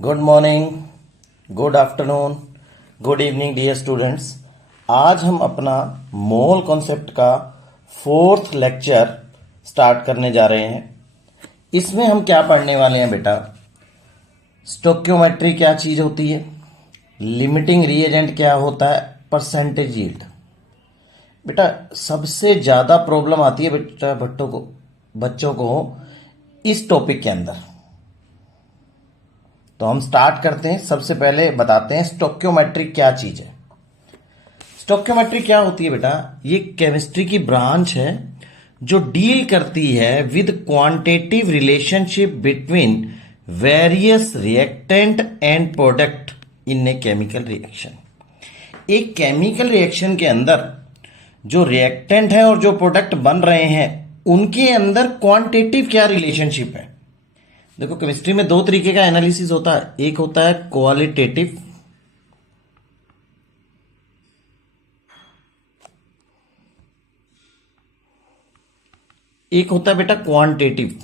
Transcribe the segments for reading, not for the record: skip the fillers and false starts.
Good morning, good afternoon, good evening dear students. आज हम अपना मोल कॉन्सेप्ट का फोर्थ लेक्चर स्टार्ट करने जा रहे हैं। इसमें हम क्या पढ़ने वाले हैं बेटा? स्टोक्योमेट्री क्या चीज़ होती है, लिमिटिंग रिएजेंट क्या होता है, परसेंटेज यील्ड। बेटा सबसे ज़्यादा प्रॉब्लम आती है बेटा बच्चों को इस टॉपिक के अंदर। तो हम स्टार्ट करते हैं। सबसे पहले बताते हैं स्टोक्योमेट्री क्या चीज है। स्टोक्योमेट्री क्या होती है बेटा? ये केमिस्ट्री की ब्रांच है जो डील करती है with quantitative relationship between various reactant and product in a chemical reaction. एक केमिकल रिएक्शन के अंदर जो रिएक्टेंट है और जो प्रोडक्ट बन रहे हैं उनके अंदर क्वांटिटेटिव क्या रिलेशनशिप है। देखो केमिस्ट्री में दो तरीके का एनालिसिस होता है, एक होता है क्वालिटेटिव, एक होता है बेटा क्वांटिटेटिव।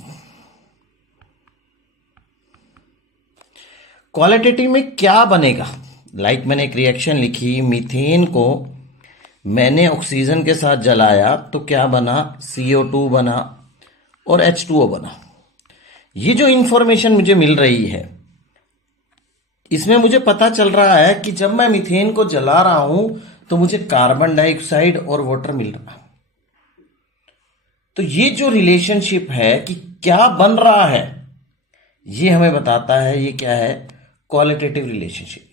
क्वालिटेटिव में क्या बनेगा? मैंने एक रिएक्शन लिखी, मीथेन को मैंने ऑक्सीजन के साथ जलाया तो क्या बना? CO2 बना और H2O बना। ये जो इंफॉर्मेशन मुझे मिल रही है इसमें मुझे पता चल रहा है कि जब मैं मीथेन को जला रहा हूं तो मुझे कार्बन डाइऑक्साइड और वाटर मिल रहा है। तो ये जो रिलेशनशिप है कि क्या बन रहा है ये हमें बताता है ये क्या है? Qualitative relationship.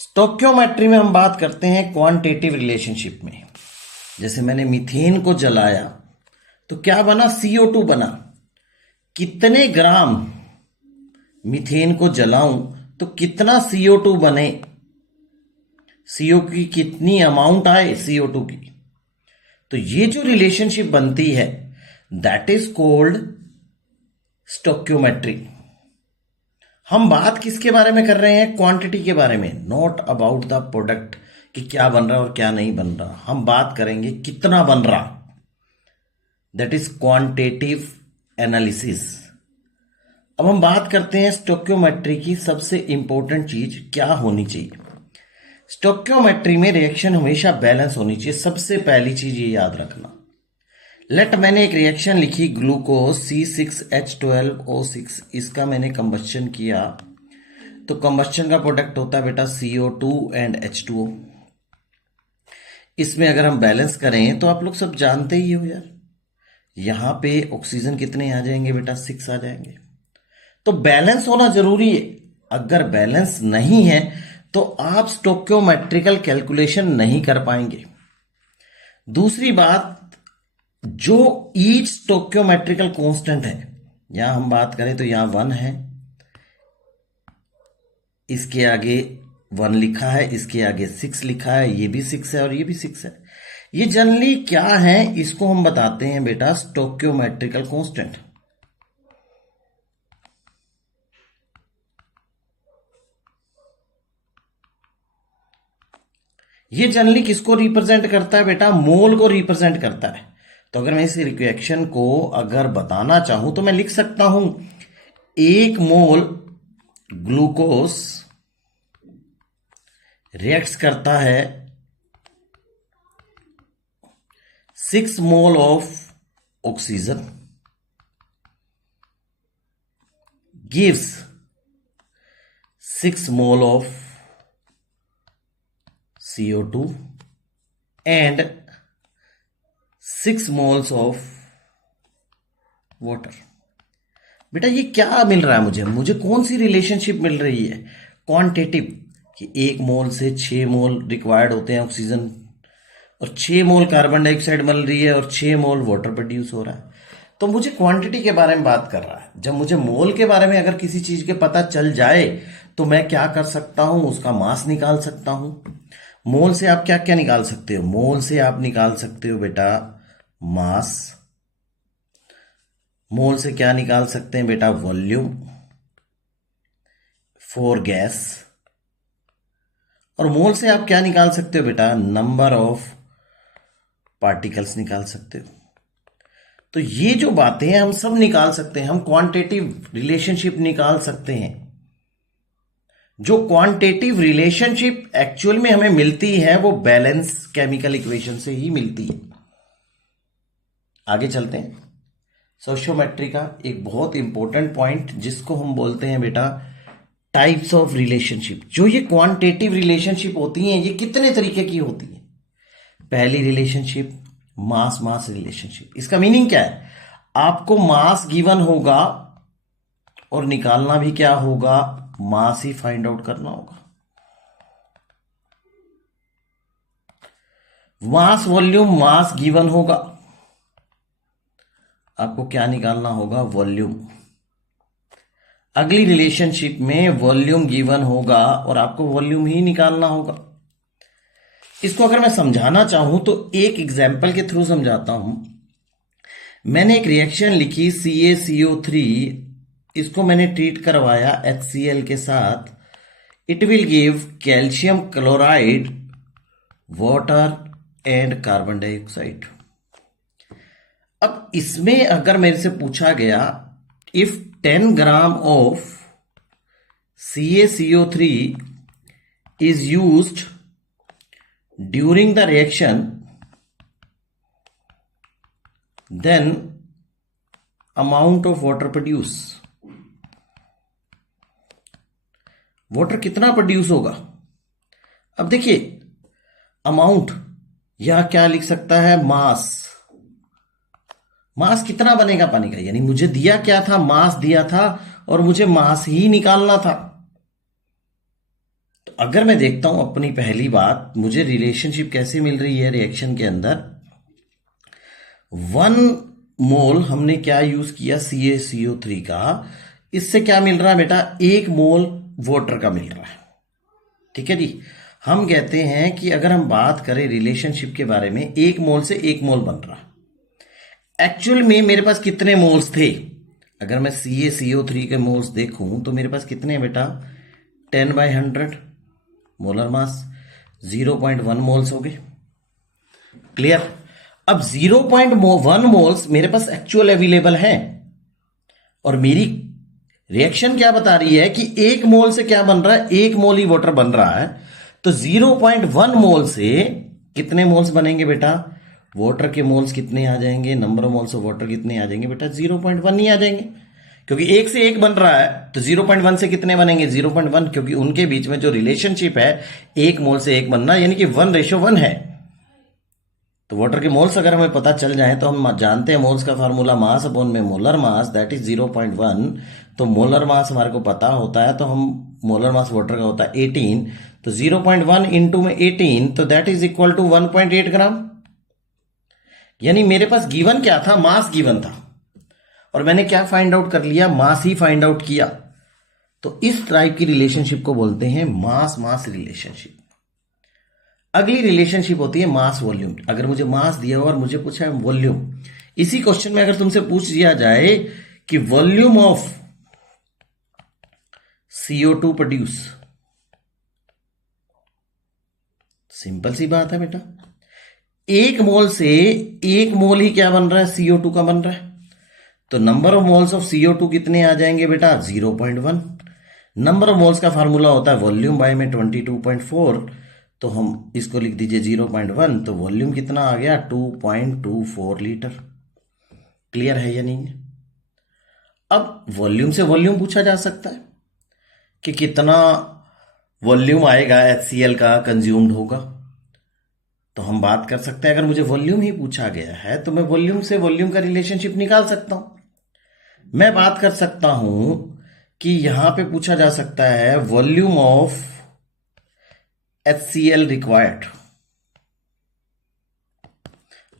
स्टोक्योमेट्री में हम बात करते हैं क्वांटिटेटिव रिलेशनशिप में। जैसे मैंने मीथेन को जलाया तो क्या बना? CO2 बना। कितने ग्राम मीथेन को जलाऊं तो कितना CO2 बने, CO की कितनी अमाउंट आए CO2 की। तो ये जो रिलेशनशिप बनती है दैट इज कॉल्ड स्टोक्योमेट्री। हम बात किसके बारे में कर रहे हैं? क्वांटिटी के बारे में, नॉट अबाउट द प्रोडक्ट कि क्या बन रहा और क्या नहीं बन रहा। हम बात करेंगे कितना बन रहा, दैट इज क्वांटिटेटिव एनालिसिस। अब हम बात करते हैं स्टोक्योमेट्री की सबसे इंपॉर्टेंट चीज क्या होनी चाहिए। स्टोक्योमेट्री में रिएक्शन हमेशा बैलेंस होनी चाहिए। सबसे पहली चीज ये याद रखना। मैंने एक रिएक्शन लिखी, ग्लूकोज C6H12O6, इसका मैंने कंबस्शन किया तो कंबस्शन का प्रोडक्ट होता है बेटा CO2 एंड H2O। इसमें अगर हम बैलेंस करें तो आप लोग सब जानते ही हो यार, यहां पे ऑक्सीजन कितने आ जाएंगे बेटा? 6 आ जाएंगे। तो बैलेंस होना जरूरी है। अगर बैलेंस नहीं है तो आप स्टोक्योमेट्रिकल कैलकुलेशन नहीं कर पाएंगे। दूसरी बात, जो ईच स्टोक्योमेट्रिकल कांस्टेंट है, यहां हम बात करें तो यहां 1 है, इसके आगे 1 लिखा है, इसके आगे 6 लिखा है, ये भी 6 है और ये भी 6 है। ये जनरली क्या है? इसको हम बताते हैं बेटा स्टोक्योमेट्रिकल कांस्टेंट। ये जनरली किसको रिप्रेजेंट करता है बेटा? मोल को रिप्रेजेंट करता है। तो अगर मैं इस रिएक्शन को अगर बताना चाहूं तो मैं लिख सकता हूं 1 मोल ग्लूकोज रिएक्ट्स करता है 6 mole of oxygen gives 6 mole of CO2 and 6 moles of water। बेटा ये क्या मिल रहा है मुझे कौन सी रिलेशनशिप मिल रही है? क्वांटिटेटिव, कि 1 मोल से 6 मोल रिक्वायर्ड होते हैं ऑक्सीजन और 6 मोल कार्बन डाइऑक्साइड मिल रही है और 6 मोल वाटर प्रोड्यूस हो रहा है। तो मुझे क्वांटिटी के बारे में बात कर रहा है। जब मुझे मोल के बारे में अगर किसी चीज के पता चल जाए तो मैं क्या कर सकता हूं? उसका मास निकाल सकता हूं। मोल से आप क्या क्या निकाल सकते हो? मोल से आप निकाल सकते हो बेटा मास। मोल से क्या निकाल सकते हैं बेटा? Volume for gas. और मोल से आप क्या निकाल सकते हो बेटा? नंबर ऑफ पार्टिकल्स निकाल सकते हो। तो ये जो बातें हैं हम सब निकाल सकते हैं। हम क्वांटिटेटिव रिलेशनशिप निकाल सकते हैं। जो क्वांटिटेटिव रिलेशनशिप एक्चुअल में हमें मिलती है वो बैलेंस केमिकल इक्वेशन से ही मिलती है। आगे चलते हैं। सोशियोमेट्री का एक बहुत इंपॉर्टेंट पॉइंट जिसको हम बोलते हैं बेटा टाइप्स ऑफ रिलेशनशिप। जो ये क्वांटिटेटिव रिलेशनशिप होती हैं ये कितने तरीके की होती है। पहली रिलेशनशिप मास मास रिलेशनशिप। इसका मीनिंग क्या है, आपको मास गिवन होगा और निकालना भी क्या होगा, मास ही फाइंड आउट करना होगा। मास वॉल्यूम, मास गिवन होगा, आपको क्या निकालना होगा, वॉल्यूम। अगली रिलेशनशिप में वॉल्यूम गिवन होगा और आपको वॉल्यूम ही निकालना होगा। इसको अगर मैं समझाना चाहूं तो एक एग्जाम्पल के थ्रू समझाता हूं। मैंने एक रिएक्शन लिखी CaCO3, इसको मैंने ट्रीट करवाया HCl के साथ। It will give calcium chloride, water and carbon dioxide. अब इसमें अगर मेरे से पूछा गया if 10 gram of CaCO3 is used during the reaction, then amount of water produce, water कितना प्रोड्यूस होगा। अब देखिए अमाउंट यह क्या लिख सकता है, मास। मास कितना बनेगा पानी का, यानी मुझे दिया क्या था, मास दिया था और मुझे मास ही निकालना था। तो अगर मैं देखता हूं अपनी पहली बात, मुझे रिलेशनशिप कैसे मिल रही है रिएक्शन के अंदर। 1 मोल हमने क्या यूज किया, CaCO3 का, इससे क्या मिल रहा है बेटा, 1 मोल वाटर का मिल रहा है। ठीक है जी। हम कहते हैं कि अगर हम बात करें रिलेशनशिप के बारे में, 1 मोल से 1 मोल बन रहा है। एक्चुअल में मेरे पास कितने मोल्स थे, अगर मैं CaCO3 के मोल्स देखूं तो मेरे पास कितने हैं बेटा, 10/100 मोलर मास, 0.1 मोल्स हो गए। क्लियर। अब 0.1 मोल्स मेरे पास एक्चुअल अवेलेबल है और मेरी रिएक्शन क्या बता रही है कि 1 मोल से क्या बन रहा है, 1 मोल ही वाटर बन रहा है। तो 0.1 मोल से कितने मोल्स बनेंगे बेटा, वाटर के मोल्स कितने आ जाएंगे, number of moles of water कितने आ जाएंगे बेटा, 0.1 ही आ जाएंगे। क्योंकि 1 से 1 बन रहा है तो 0.1 से कितने बनेंगे, 0.1, क्योंकि उनके बीच में जो रिलेशनशिप है 1 मोल से 1 बनना, यानी कि 1:1 है। तो वाटर के मोल्स अगर हमें पता चल जाए तो हम जानते हैं मोल्स का फार्मूला मास अपॉन में मोलर मास, दैट इज 0.1। तो मोलर मास हमारे को पता होता है, तो हम मोलर मास वाटर का होता है 18, तो 0.1 इंटू में 18, तो दैट इज इक्वल टू 1.8 ग्राम। यानी मेरे पास गिवन क्या था, मास गिवन था और मैंने क्या फाइंड आउट कर लिया, मास ही फाइंड आउट किया। तो इस टाइप की रिलेशनशिप को बोलते हैं मास मास रिलेशनशिप। अगली रिलेशनशिप होती है मास वॉल्यूम। अगर मुझे मास दिया हो और मुझे पूछा है वॉल्यूम, इसी क्वेश्चन में अगर तुमसे पूछ दिया जाए कि volume of CO2 produce, simple सी बात है बेटा, 1 मोल से 1 मोल ही क्या बन रहा है, CO2 का बन रहा है। तो number of moles of CO2 कितने आ जाएंगे बेटा, 0.1। नंबर ऑफ मोल्स का फार्मूला होता है वॉल्यूम बाय में 22.4, तो हम इसको लिख दीजिए 0.1, तो वॉल्यूम कितना आ गया, 2.24 लीटर। क्लियर है या नहीं है। अब वॉल्यूम से वॉल्यूम पूछा जा सकता है कि कितना वॉल्यूम आएगा HCl का कंज्यूम्ड होगा, तो हम बात कर सकते हैं। अगर मुझे वॉल्यूम ही पूछा गया है तो मैं वॉल्यूम से वॉल्यूम का रिलेशनशिप निकाल सकता हूं। मैं बात कर सकता हूं कि यहां पे पूछा जा सकता है वॉल्यूम ऑफ HCl रिक्वायर्ड।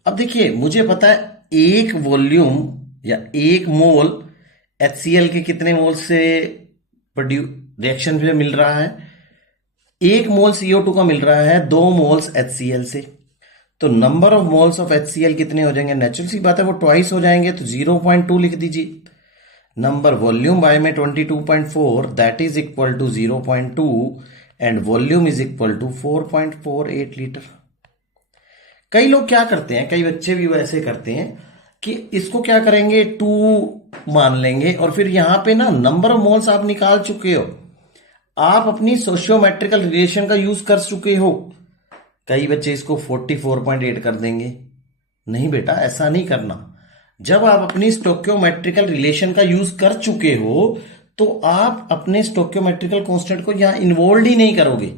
अब देखिए मुझे पता है 1 वॉल्यूम या 1 मोल HCl के कितने मोल से रिएक्शन में मिल रहा है, 1 मोल CO2 का मिल रहा है 2 मोल्स HCl से। तो number of moles of HCl कितने हो जाएंगे, नेचुरल सी बात है वो ट्वाइस हो जाएंगे, तो 0.2 लिख दीजिए। नंबर वॉल्यूम बाय में 22.4, that is equal to 0.2 and volume is equal to 4.48 litre. कई लोग क्या करते हैं, कई बच्चे भी वैसे करते हैं कि इसको क्या करेंगे, 2 मान लेंगे और फिर यहां पे ना नंबर ऑफ मोल्स आप निकाल चुके हो, आप अपनी सोशियोमेट्रिकल रिलेशन का यूज कर चुके हो। कई बच्चे इसको 44.8 कर देंगे। नहीं बेटा, ऐसा नहीं करना। जब आप अपनी स्टोक्योमेट्रिकल रिलेशन का यूज कर चुके हो तो आप अपने स्टोक्योमेट्रिकल कांस्टेंट को यहां इन्वॉल्व ही नहीं करोगे।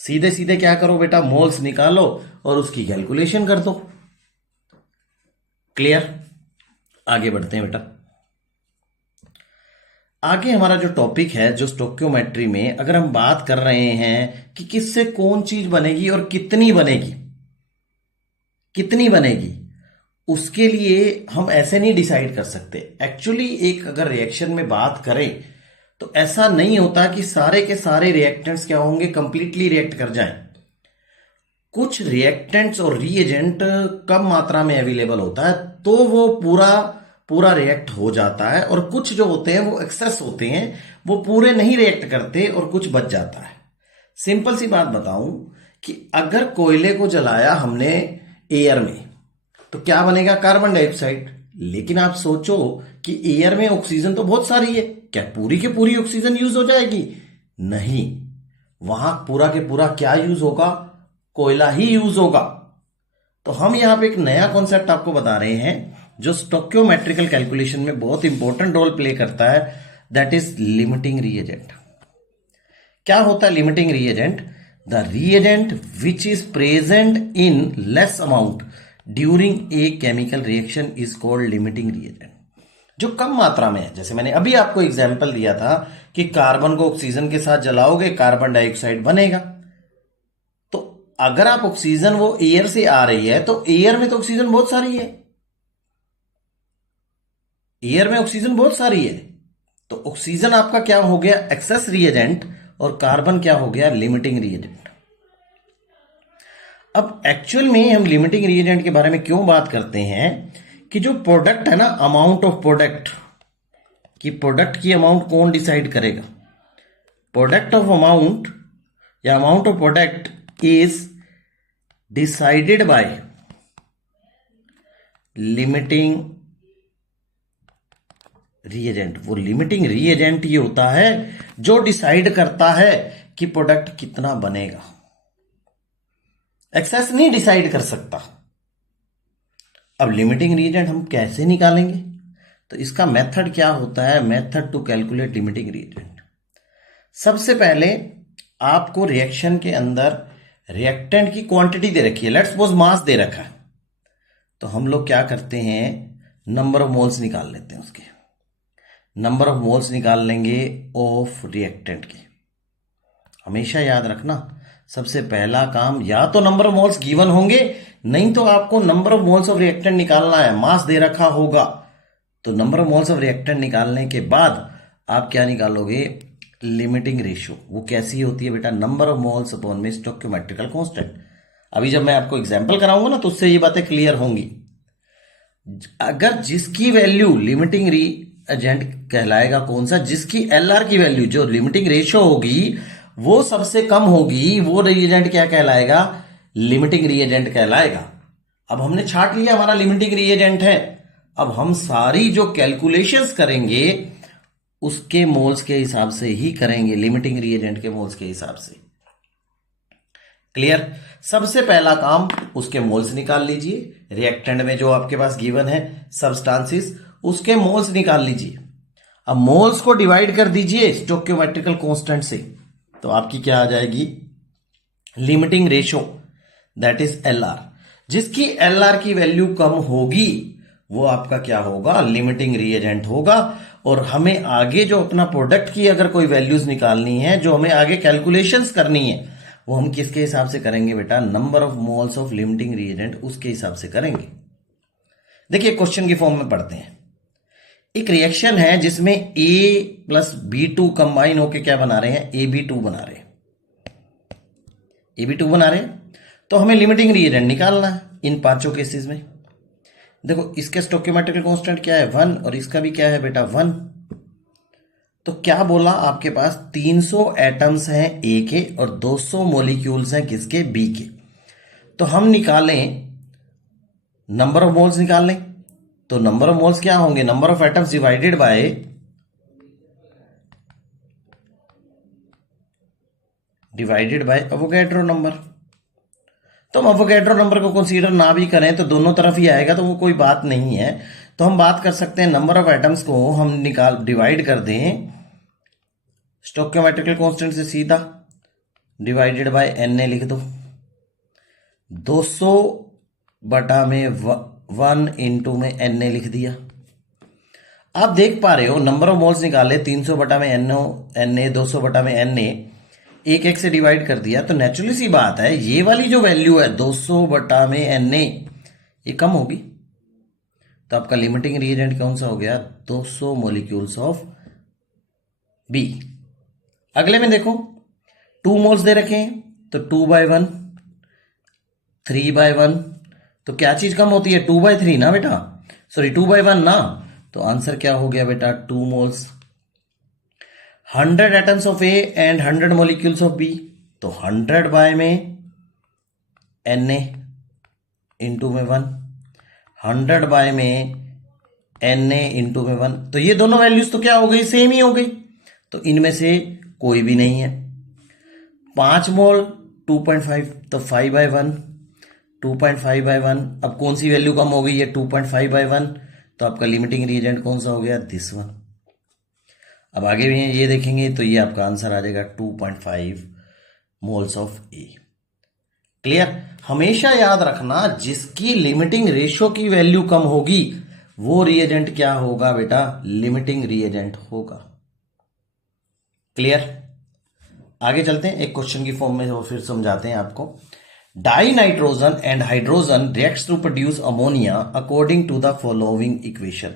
सीधे सीधे क्या करो बेटा, मोल्स निकालो और उसकी कैलकुलेशन कर दो। क्लियर? आगे बढ़ते हैं बेटा। आगे हमारा जो टॉपिक है, जो स्टोक्योमेट्री में अगर हम बात कर रहे हैं कि किससे कौन चीज बनेगी और कितनी बनेगी, कितनी बनेगी, उसके लिए हम ऐसे नहीं डिसाइड कर सकते। एक्चुअली एक अगर रिएक्शन में बात करें तो ऐसा नहीं होता कि सारे के सारे रिएक्टेंट्स क्या होंगे, कंप्लीटली रिएक्ट कर जाएं। कुछ रिएक्टेंट्स और रीएजेंट कम मात्रा में अवेलेबल होता है तो वो पूरा पूरा रिएक्ट हो जाता है, और कुछ जो होते हैं वो एक्सेस होते हैं, वो पूरे नहीं रिएक्ट करते और कुछ बच जाता है। सिंपल सी बात बताऊं कि अगर कोयले को जलाया हमने एयर में तो क्या बनेगा, कार्बन डाइऑक्साइड। लेकिन आप सोचो कि एयर में ऑक्सीजन तो बहुत सारी है, क्या पूरी की पूरी ऑक्सीजन यूज हो जाएगी? नहीं, वहां पूरा के पूरा क्या यूज होगा, कोयला ही यूज होगा। तो हम यहां पे एक नया कॉन्सेप्ट आपको बता रहे हैं जो स्टोक्योमेट्रिकल कैलकुलेशन में बहुत इंपॉर्टेंट रोल प्ले करता है, दैट इज लिमिटिंग रीएजेंट। क्या होता है limiting reagent? The reagent which is present in less amount during a chemical reaction is called limiting reagent. जो कम मात्रा में है, जैसे मैंने अभी आपको एग्जाम्पल दिया था कि कार्बन को ऑक्सीजन के साथ जलाओगे कार्बन डाइऑक्साइड बनेगा। तो अगर आप ऑक्सीजन वो एयर से आ रही है तो एयर में तो ऑक्सीजन बहुत सारी है, एयर में ऑक्सीजन बहुत सारी है, तो ऑक्सीजन आपका क्या हो गया, एक्सेस रिएजेंट, और कार्बन क्या हो गया, लिमिटिंग रिएजेंट। अब एक्चुअल में हम लिमिटिंग रिएजेंट के बारे में क्यों बात करते हैं कि जो प्रोडक्ट है ना, अमाउंट ऑफ प्रोडक्ट, कि प्रोडक्ट की अमाउंट कौन डिसाइड करेगा? प्रोडक्ट ऑफ अमाउंट या amount of product is decided by limiting reagent. वो लिमिटिंग रिएजेंट ये होता है जो डिसाइड करता है कि प्रोडक्ट कितना बनेगा। एक्सेस नहीं डिसाइड कर सकता। अब लिमिटिंग रिएजेंट हम कैसे निकालेंगे? तो इसका मेथड क्या होता है, method to calculate limiting reagent. सबसे पहले आपको रिएक्शन के अंदर रिएक्टेंट की क्वांटिटी दे रखी है, लेट्स सपोज मास दे रखा है, तो हम लोग क्या करते हैं, नंबर ऑफ मोल्स निकाल लेते हैं। उसके नंबर ऑफ मोल्स निकाल लेंगे ऑफ रिएक्टेंट के। हमेशा याद रखना, सबसे पहला काम या तो नंबर ऑफ मोल्स गिवन होंगे, नहीं तो आपको number of moles of reactant निकालना है। मास दे रखा होगा तो number of moles of reactant निकालने के बाद आप क्या निकालोगे, लिमिटिंग रेशियो। वो कैसी होती है बेटा, नंबर ऑफ मोल्स अपॉन में स्टोक्योमेट्रिकल कांस्टेंट। अभी जब मैं आपको एग्जांपल कराऊंगा ना तो उससे ये बातें क्लियर होंगी। अगर जिसकी वैल्यू लिमिटिंग रिएजेंट कहलाएगा कौन सा, जिसकी एलआर की वैल्यू, जो लिमिटिंग रेशियो होगी वो सबसे कम होगी, वो रिएजेंट क्या कहलाएगा, लिमिटिंग रिएजेंट कहलाएगा। अब हमने छाट लिया हमारा लिमिटिंग रिएजेंट है। अब हम सारी जो कैलकुलेशंस करेंगे उसके मोल्स के हिसाब से ही करेंगे, लिमिटिंग रिएजेंट के मोल्स के हिसाब से। क्लियर? सबसे पहला काम उसके मोल्स निकाल लीजिए। रिएक्टेंट में जो आपके पास गिवन है सब्सटेंसेस, उसके मोल्स निकाल लीजिए। अब मोल्स को डिवाइड कर दीजिए स्टोक्योमेट्रिकल कांस्टेंट से, तो आपकी क्या आ जाएगी, limiting ratio, that is LR. जिसकी एलआर की वैल्यू कम होगी वो आपका क्या होगा, लिमिटिंग रिएजेंट होगा। और हमें आगे जो अपना प्रोडक्ट की अगर कोई वैल्यूज निकालनी है, जो हमें आगे कैलकुलेशंस करनी है, वो हम किसके हिसाब से करेंगे बेटा, number of moles of limiting reagent, उसके हिसाब से करेंगे। देखिए क्वेश्चन की फॉर्म में पढ़ते हैं। एक रिएक्शन है जिसमें A प्लस B2 कंबाइन होकर क्या बना रहे हैं, AB2 बना रहे हैं, AB2 बना रहे हैं। तो हमें लिमिटिंग रिएजेंट निकालना है इन पांचों केसेस में। देखो इसके स्टोक्योमेट्रिकल कांस्टेंट क्या है, 1, और इसका भी क्या है बेटा, 1। तो क्या बोला, आपके पास 300 एटम्स हैं A के और 200 मोलिक्यूल्स हैं किसके, B के। तो हम निकालें नंबर ऑफ मोल्स निकाल लें। तो नंबर ऑफ मोल्स क्या होंगे, number of atoms divided by divided by Avogadro number. तो हम एवोगैड्रो नंबर को कंसीडर ना भी करें तो दोनों तरफ ही आएगा, तो वो कोई बात नहीं है। तो हम बात कर सकते हैं नंबर ऑफ एटम्स को हम डिवाइड कर दें स्टोइकोमेट्रिकल कांस्टेंट से सीधा, डिवाइडेड बाय Na लिख दो। 200 बटा में 1 इंटू में Na लिख दिया। आप देख पा रहे हो नंबर ऑफ मोल्स निकाले, 300 बटा में Na, 200 बटा में Na, एक एक से डिवाइड कर दिया। तो नेचुरली सी बात है ये वाली जो वैल्यू है 200 बटा में Na ये कम होगी। तो आपका लिमिटिंग रिएजेंट कौन सा हो गया? 200 मोलिक्यूल्स ऑफ बी। अगले में देखो 2 मोल्स दे रखे हैं, तो 2/1, 3/1। तो क्या चीज कम होती है? 2/3 ना बेटा, सॉरी 2/1 ना। तो आंसर क्या हो गया बेटा? 2 moles. 100 atoms of A and 100 molecules of B, तो 100 बाय में Na इंटू में 1, 100 बाय में Na इंटू में 1। तो ये दोनों वैल्यूज तो क्या हो गई? सेम ही हो गई। तो इनमें से कोई भी नहीं है। 5 मोल 2.5, तो 5/1, 2.5/1। अब कौन सी वैल्यू कम हो गई है? 2.5/1। तो आपका लिमिटिंग रिएजेंट कौन सा हो गया? This one. अब आगे भी ये देखेंगे तो ये आपका आंसर आ जाएगा 2.5 मोल्स ऑफ ए। क्लियर? हमेशा याद रखना जिसकी लिमिटिंग रेशियो की वैल्यू कम होगी वो रिएजेंट क्या होगा बेटा? लिमिटिंग रिएजेंट होगा। क्लियर? आगे चलते हैं, एक क्वेश्चन की फॉर्म में वो फिर समझाते हैं आपको। Dinitrogen and hydrogen reacts to produce ammonia according to the following equation.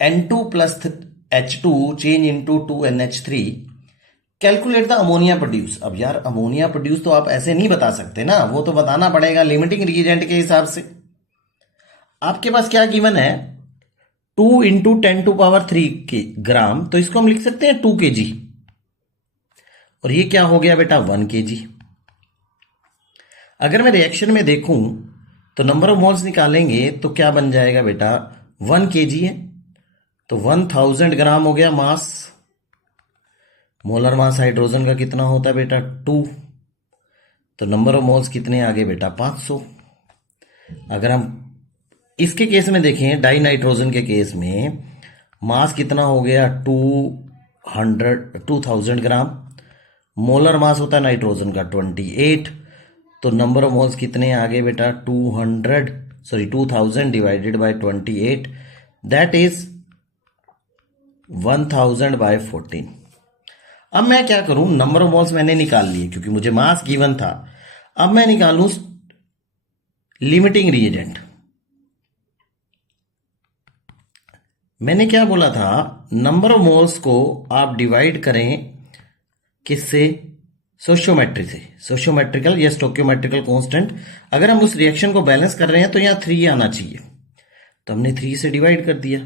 N2 plus H2 change into 2NH3, calculate the ammonia produce. अब यार अमोनिया प्रोड्यूस तो आप ऐसे नहीं बता सकते ना, वो तो बताना पड़ेगा लिमिटिंग रिएजेंट के हिसाब से। आपके पास क्या गिवन है? 2 इंटू 10⁻³ के ग्राम, तो इसको हम लिख सकते हैं 2 kg। और ये क्या हो गया बेटा? 1 kg। अगर मैं रिएक्शन में देखूं तो नंबर ऑफ मोल्स निकालेंगे तो क्या बन जाएगा बेटा? 1 kg है, तो 1000 ग्राम हो गया मास। मोलर मास हाइड्रोजन का कितना होता है बेटा? 2। तो नंबर ऑफ मोल्स कितने आ गए बेटा? 500। अगर हम इसके केस में देखें, डाई नाइट्रोजन के केस में मास कितना हो गया? 2000 ग्राम। मोलर मास होता है नाइट्रोजन का 28। तो नंबर ऑफ मोल्स कितने आ गए बेटा? 2000 डिवाइडेड बाय 28, दैट इज 1000/14। अब मैं क्या करूं? नंबर ऑफ मोल्स मैंने निकाल लिए क्योंकि मुझे मास गिवन था। अब मैं निकालूं लिमिटिंग रिएजेंट। मैंने क्या बोला था? नंबर ऑफ मोल्स को आप डिवाइड करें किससे? सोशियोमेट्री से। सोशियोमेट्रिकल या स्टोइकोमेट्रिकल कांस्टेंट। अगर हम उस रिएक्शन को बैलेंस कर रहे हैं तो यहां 3 आना चाहिए, तो हमने 3 से डिवाइड कर दिया।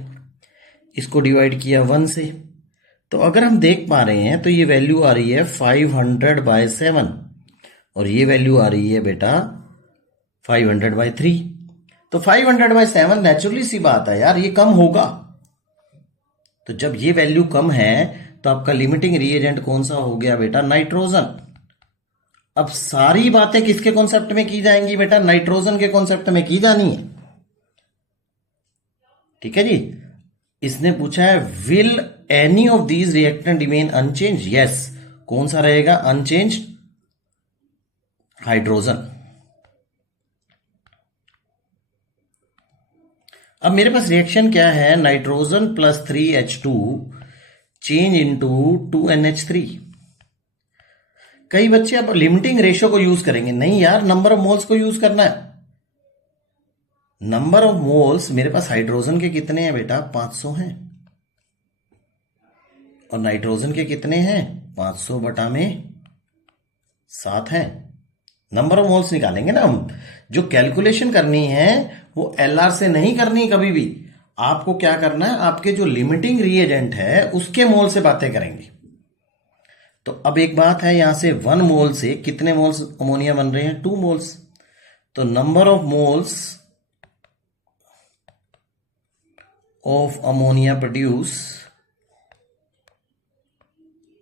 इसको डिवाइड किया 1 से। तो अगर हम देख पा रहे हैं तो ये वैल्यू आ रही है 500/7 और ये वैल्यू आ रही है बेटा 500/3। तो 500/7 नेचुरली सी बात है यार, ये कम होगा। तो जब ये वैल्यू कम है तो आपका लिमिटिंग रिएजेंट कौन सा हो गया बेटा? नाइट्रोजन। अब सारी बातें किसके कॉन्सेप्ट में की जाएंगी बेटा? नाइट्रोजन के कॉन्सेप्ट में की जानी है। ठीक है जी। इसने पूछा है will any of these reactant remain unchange? Yes. कौन सा रहेगा अनचेंज? हाइड्रोजन। अब मेरे पास रिएक्शन क्या है? Nitrogen plus 3H2 change into 2NH3। कई बच्चे अब लिमिटिंग रेशियो को यूज करेंगे। नहीं यार, नंबर ऑफ मोल्स को यूज करना है। नंबर ऑफ मोल्स मेरे पास हाइड्रोजन के कितने हैं बेटा? 500 हैं। और नाइट्रोजन के कितने हैं? 500/7 हैं। नंबर ऑफ मोल्स निकालेंगे ना हम। जो कैलकुलेशन करनी है वो LR से नहीं करनी कभी भी। आपको क्या करना है? आपके जो लिमिटिंग रिएजेंट है उसके मोल से बातें करेंगे। तो अब एक बात है, यहां से 1 मोल से कितने मोल्स अमोनिया बन रहे हैं? 2 मोल्स। तो number of moles of ammonia produce,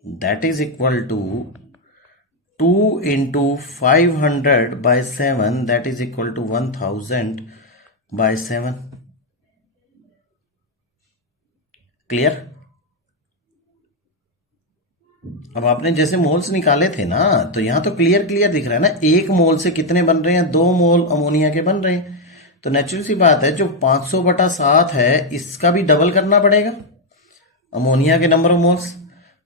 that is equal to 2 into 500/7 that is equal to 1000/7। Clear? अब आपने जैसे मोल्स निकाले थे ना, तो यहां तो क्लियर क्लियर दिख रहा है ना, एक मोल से कितने बन रहे हैं, 2 मोल अमोनिया के बन रहे हैं। तो नेचुरल सी बात है, जो 500/7 है इसका भी डबल करना पड़ेगा अमोनिया के नंबर ऑफ मोल्स।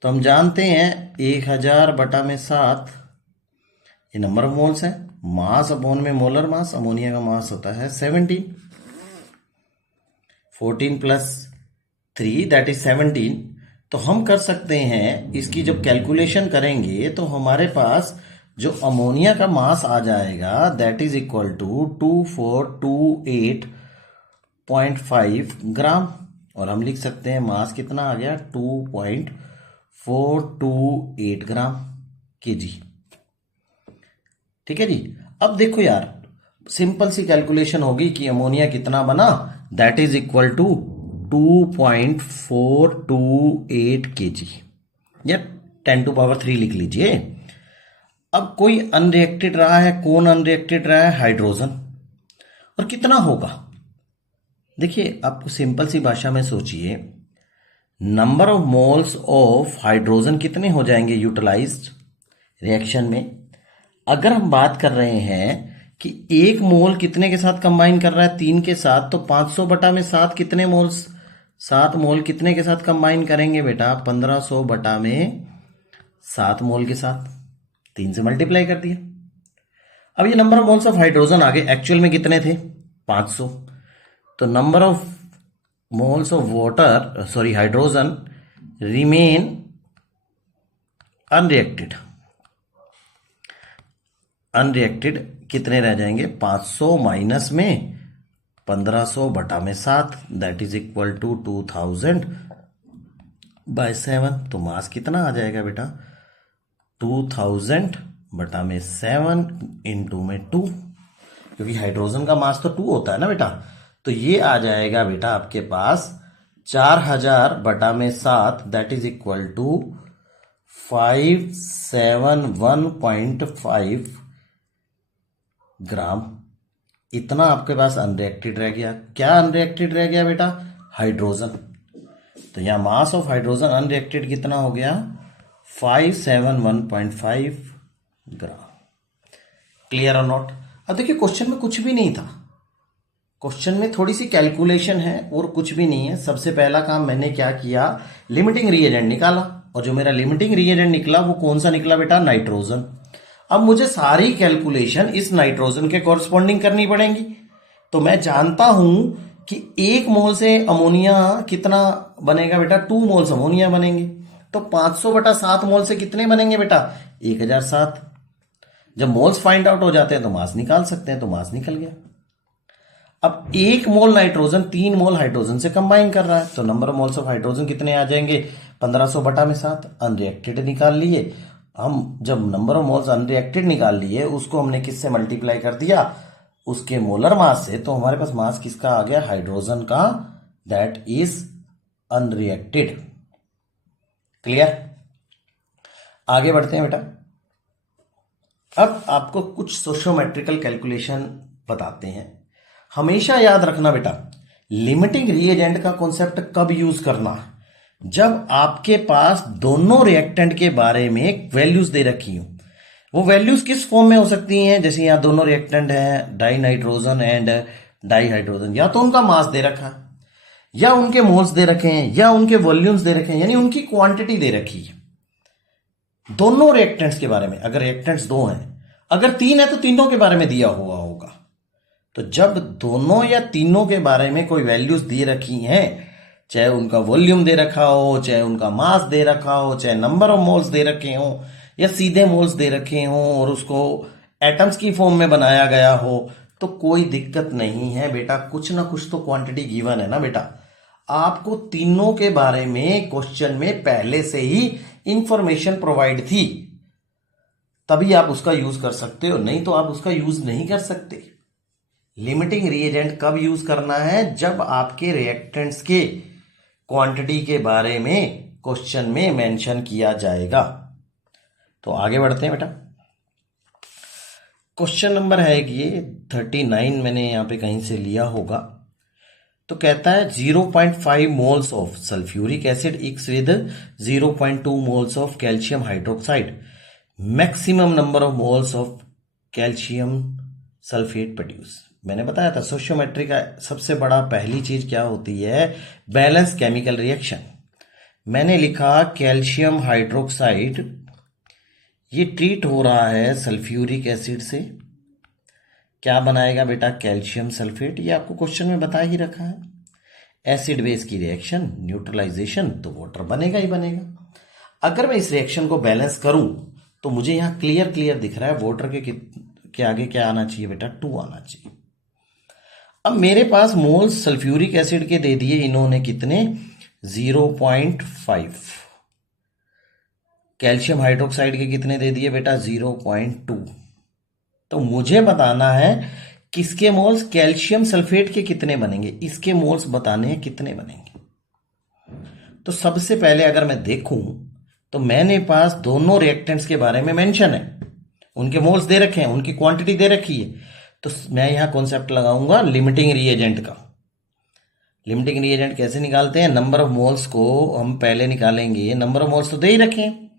तो हम जानते हैं 1000/7 ये नंबर ऑफ मोल्स है। मास अपॉन में मोलर मास, अमोनिया का मास होता है 17। 14 प्लस 3 दैट इज 17। तो हम कर सकते हैं, इसकी जब कैलकुलेशन करेंगे तो हमारे पास जो अमोनिया का मास आ जाएगा दैट इज इक्वल टू 2428.5 ग्राम। और हम लिख सकते हैं मास कितना आ गया, 2.428 ग्राम केजी। ठीक है जी। अब देखो यार, सिंपल सी कैलकुलेशन होगी कि अमोनिया कितना बना, that is equal to 2.428 KG, या 10⁻³ लिख लीजिए। अब कोई अनरिएक्टेड रहा है, कौन अनरिएक्टेड रहा है, हाइड्रोजन। और कितना होगा, देखिए आपको सिंपल सी भाषा में सोचिए, number of moles of hydrogen कितने हो जाएंगे यूटिलाइज्ड रिएक्शन में। अगर हम बात कर रहे हैं कि एक मोल कितने के साथ कंबाइन कर रहा है, 3 के साथ, तो 500/7 कितने मोल्स, 7 मोल कितने के साथ कंबाइन करेंगे बेटा, 1500/7 मोल के साथ। 3 से मल्टीप्लाई कर दिया। अब ये number of moles of hydrogen आ गए, एक्चुअल में कितने थे, 500। तो number of moles of water, sorry hydrogen remain unreacted, unreacted कितने रह जाएंगे, 500 माइनस में 1500/7 दैट इज इक्वल टू 2000/7। तो मास कितना आ जाएगा बेटा, 2000/7 इंटू में 2, क्योंकि हाइड्रोजन का मास तो 2 होता है ना बेटा। तो ये आ जाएगा बेटा आपके पास 4000/7 दैट इज इक्वल टू 571.5 ग्राम। इतना आपके पास अनरिएक्टेड रह गया। क्या अनरिएक्टेड रह गया बेटा, हाइड्रोजन। तो यहां मास ऑफ हाइड्रोजन अनरिएक्टेड कितना हो गया, 571.5 ग्राम। क्लियर और नॉट? अब देखिए क्वेश्चन में कुछ भी नहीं था, क्वेश्चन में थोड़ी सी कैलकुलेशन है और कुछ भी नहीं है। सबसे पहला काम मैंने क्या किया, लिमिटिंग रिएजेंट निकाला, और जो मेरा लिमिटिंग रिएजेंट निकला वो कौन सा निकला बेटा, नाइट्रोजन। अब मुझे सारी कैलकुलेशन इस नाइट्रोजन के कॉरस्पॉन्डिंग करनी पड़ेंगी। तो मैं जानता हूं कि 1 मोल से अमोनिया कितना बनेगा बेटा, 2 मोल्स अमोनिया बनेंगे। तो 500/7 मोल से कितने बनेंगे बेटा, 1007। जब मोल्स फाइंड आउट हो जाते हैं तो मास निकाल सकते हैं, तो मास निकल गया। अब 1 मोल नाइट्रोजन 3 मोल हाइड्रोजन से कंबाइन कर रहा है, तो number of moles of hydrogen कितने आ जाएंगे, 1500/7। अनरिएक्टेड निकाल लिए हम। जब नंबर ऑफ मोल्स अनरिएक्टेड निकाल लिए, उसको हमने किससे मल्टीप्लाई कर दिया, उसके मोलर मास से। तो हमारे पास मास किसका आ गया, हाइड्रोजन का, दैट इज अनरिएक्टेड। क्लियर? आगे बढ़ते हैं बेटा। अब आपको कुछ सोशियोमेट्रिकल कैलकुलेशन बताते हैं। हमेशा याद रखना बेटा, लिमिटिंग रिएजेंट का कॉन्सेप्ट कब यूज करना, जब आपके पास दोनों रिएक्टेंट के बारे में वैल्यूज दे रखी हो। वो वैल्यूज किस फॉर्म में हो सकती हैं, जैसे यहां दोनों रिएक्टेंट हैं, die nitrogen and di hydrogen, या तो उनका मास दे रखा, या उनके मोल्स दे रखे हैं, या उनके वॉल्यूम्स दे रखे हैं, यानी उनकी क्वांटिटी दे रखी है। दोनों रिएक्टेंट्स के बारे में, अगर रिएक्टेंट्स 2 हैं, अगर 3 है तो तीनों के बारे में दिया हुआ होगा। तो जब दोनों या तीनों के बारे में कोई वैल्यूज दे रखी हैं, चाहे उनका वॉल्यूम दे रखा हो, चाहे उनका मास दे रखा हो, चाहे नंबर ऑफ मोल्स दे रखे हो, या सीधे मोल्स दे रखे हो और उसको एटम्स की फॉर्म में बनाया गया हो, तो कोई दिक्कत नहीं है बेटा। कुछ ना कुछ तो क्वांटिटी गिवन है ना बेटा। आपको तीनों के बारे में क्वेश्चन में पहले से ही इंफॉर्मेशन प्रोवाइड थी, तभी आप उसका यूज कर सकते हो, नहीं तो आप उसका यूज नहीं कर सकते। लिमिटिंग रिएजेंट कब यूज करना है, जब आपके रिएक्टेंट्स के क्वांटिटी के बारे में क्वेश्चन में मेंशन किया जाएगा। तो आगे बढ़ते हैं बेटा। क्वेश्चन नंबर है कि ये 39 मैंने यहाँ पे कहीं से लिया होगा। तो कहता है 0.5 moles of sulphuric acid इक्स with 0.2 moles of calcium hydroxide, maximum number of moles of calcium sulphate produce. मैंने बताया था सोशियोमेट्री का सबसे बड़ा पहली चीज क्या होती है, बैलेंस केमिकल रिएक्शन। मैंने लिखा कैल्शियम हाइड्रोक्साइड, ये ट्रीट हो रहा है सल्फ्यूरिक एसिड से, क्या बनाएगा बेटा, कैल्शियम सल्फेट। ये आपको क्वेश्चन में बता ही रखा है। एसिड बेस की रिएक्शन, न्यूट्रलाइजेशन, तो वाटर बनेगा ही बनेगा। अगर मैं इस रिएक्शन को बैलेंस करूं तो मुझे यहां क्लियर क्लियर दिख रहा है वाटर के आगे क्या आना चाहिए बेटा, 2 आना चाहिए। अब मेरे पास मोल्स सल्फ्यूरिक एसिड के दे दिए इन्होंने कितने, 0.5। कैल्शियम हाइड्रोक्साइड के कितने दे दिए बेटा, 0.2। तो मुझे बताना है किसके मोल्स, कैल्शियम सल्फेट के कितने बनेंगे, इसके मोल्स बताने हैं कितने बनेंगे। तो सबसे पहले अगर मैं देखूं तो मैंने पास दोनों रिएक्टेंट्स के बारे में मेंशन है, उनके मोल्स दे रखे हैं, उनकी क्वांटिटी दे रखी है। तो मैं यहां कॉन्सेप्ट लगाऊंगा लिमिटिंग रिएजेंट का। लिमिटिंग रिएजेंट कैसे निकालते हैं, नंबर ऑफ मोल्स को हम पहले निकालेंगे, नंबर ऑफ मोल्स तो दे ही रखे हैं,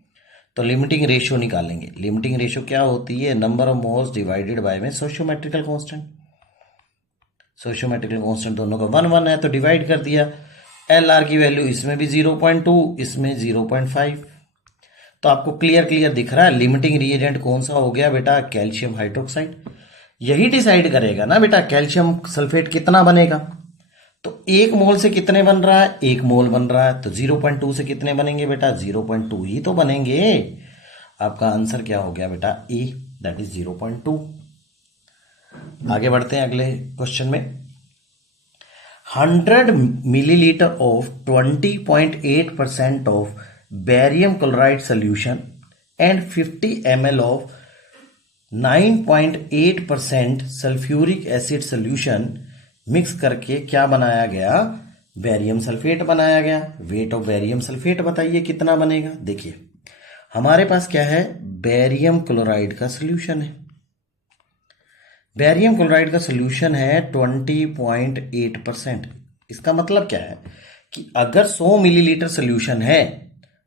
तो लिमिटिंग रेशियो निकालेंगे। लिमिटिंग रेशियो क्या होती है, number of moles divided by में सोशियोमेट्रिकल कांस्टेंट। सोशियोमेट्रिकल कांस्टेंट दोनों का 1 1 है तो डिवाइड कर दिया। एल आर की वैल्यू इसमें भी 0.2, इसमें 0.5। तो आपको क्लियर क्लियर दिख रहा है लिमिटिंग रिएजेंट कौन सा हो गया बेटा, कैल्शियम हाइड्रोक्साइड। यही डिसाइड करेगा ना बेटा कैल्शियम सल्फेट कितना बनेगा। तो 1 मोल से कितने बन रहा है, 1 मोल बन रहा है, तो 0.2 से कितने बनेंगे बेटा, 0.2 ही तो बनेंगे। आपका आंसर क्या हो गया बेटा, ए, दैट इज 0.2। आगे बढ़ते हैं अगले क्वेश्चन में। 100 millilitre of 20.8% of barium chloride solution and 50 ml of 9.8% sulphuric acid solution mix करके क्या बनाया गया, बेरियम सल्फेट बनाया गया। वेट ऑफ बेरियम सल्फेट बताइए कितना बनेगा। देखिए हमारे पास क्या है, बेरियम क्लोराइड का सोल्यूशन है। बेरियम क्लोराइड का सोल्यूशन है 20.8%। इसका मतलब क्या है कि अगर 100 मिलीलीटर सोल्यूशन है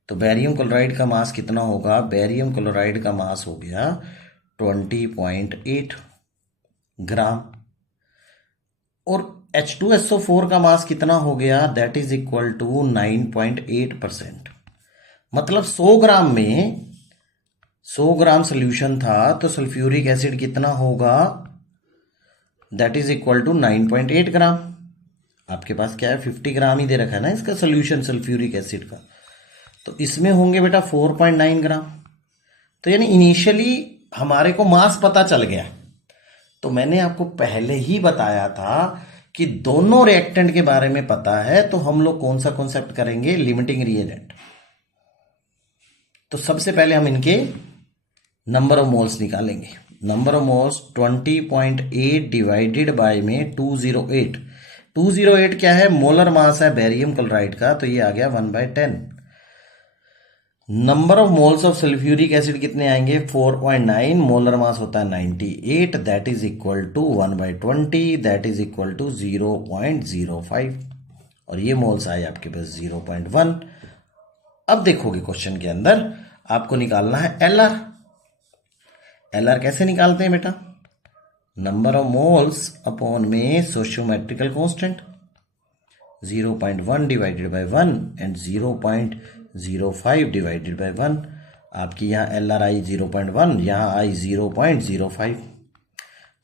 तो बेरियम क्लोराइड का मास कितना होगा, बेरियम क्लोराइड का मास हो गया 20.8 ग्राम। और H2SO4 का मास कितना हो गया, दैट इज इक्वल टू 9.8%। मतलब 100 ग्राम में 100 ग्राम सोल्यूशन था तो सल्फ्यूरिक एसिड कितना होगा, दैट इज इक्वल टू 9.8 ग्राम। आपके पास क्या है, 50 ग्राम ही दे रखा है ना इसका सोल्यूशन सल्फ्यूरिक एसिड का, तो इसमें होंगे बेटा 4.9 ग्राम। तो यानी इनिशियली हमारे को मास पता चल गया। तो मैंने आपको पहले ही बताया था कि दोनों रिएक्टेंट के बारे में पता है तो हम लोग कौन सा कॉन्सेप्ट करेंगे, लिमिटिंग रिएजेंट। तो सबसे पहले हम इनके नंबर ऑफ मोल्स निकालेंगे। Number of moles 20.8 divided by में 208। 208 क्या है, मोलर मास है बेरियम क्लोराइड का, तो ये आ गया 1/10। Number of moles of sulphuric acid कितने आएंगे, 4.9, मोलर मास होता है 98, that is equal to 1/20, that is equal to 0.05। और ये मोल्स आए आपके पास 0.1। अब देखोगे क्वेश्चन के अंदर आपको निकालना है एलआर। एलआर कैसे निकालते हैं बेटा, नंबर ऑफ मोल्स अपॉन में stoichiometrical constant, 0.1 divided by 1 and 0.05 divided by 1। आपकी यहाँ एल आर आई 0.1, यहाँ आई 0.05।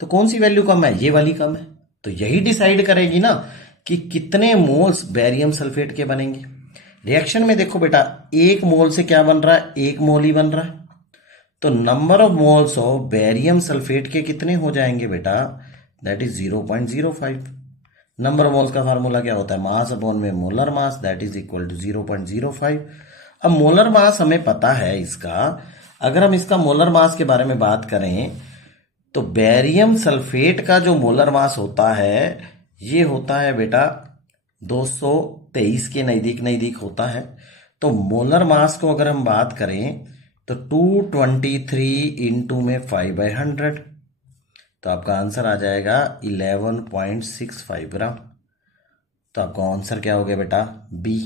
तो कौन सी वैल्यू कम है, ये वाली कम है। तो यही डिसाइड करेगी ना कि कितने मोल्स बेरियम सल्फेट के बनेंगे। रिएक्शन में देखो बेटा 1 मोल से क्या बन रहा है, 1 मोल ही बन रहा है। तो number of moles of barium sulphate के कितने हो जाएंगे बेटा, that is 0.05। Number of moles का फार्मूला क्या होता है, मास अपॉन में molar mass, that is equal to 0.05। अब मोलर मास हमें पता है इसका। अगर हम इसका मोलर मास के बारे में बात करें तो बेरियम सल्फेट का जो मोलर मास होता है ये होता है बेटा 223 के नजदीक नजदीक होता है। तो मोलर मास को अगर हम बात करें तो 223 इंटू में 5/100, तो आपका आंसर आ जाएगा 11.65 ग्राम। तो आपका आंसर क्या हो गया बेटा? बी।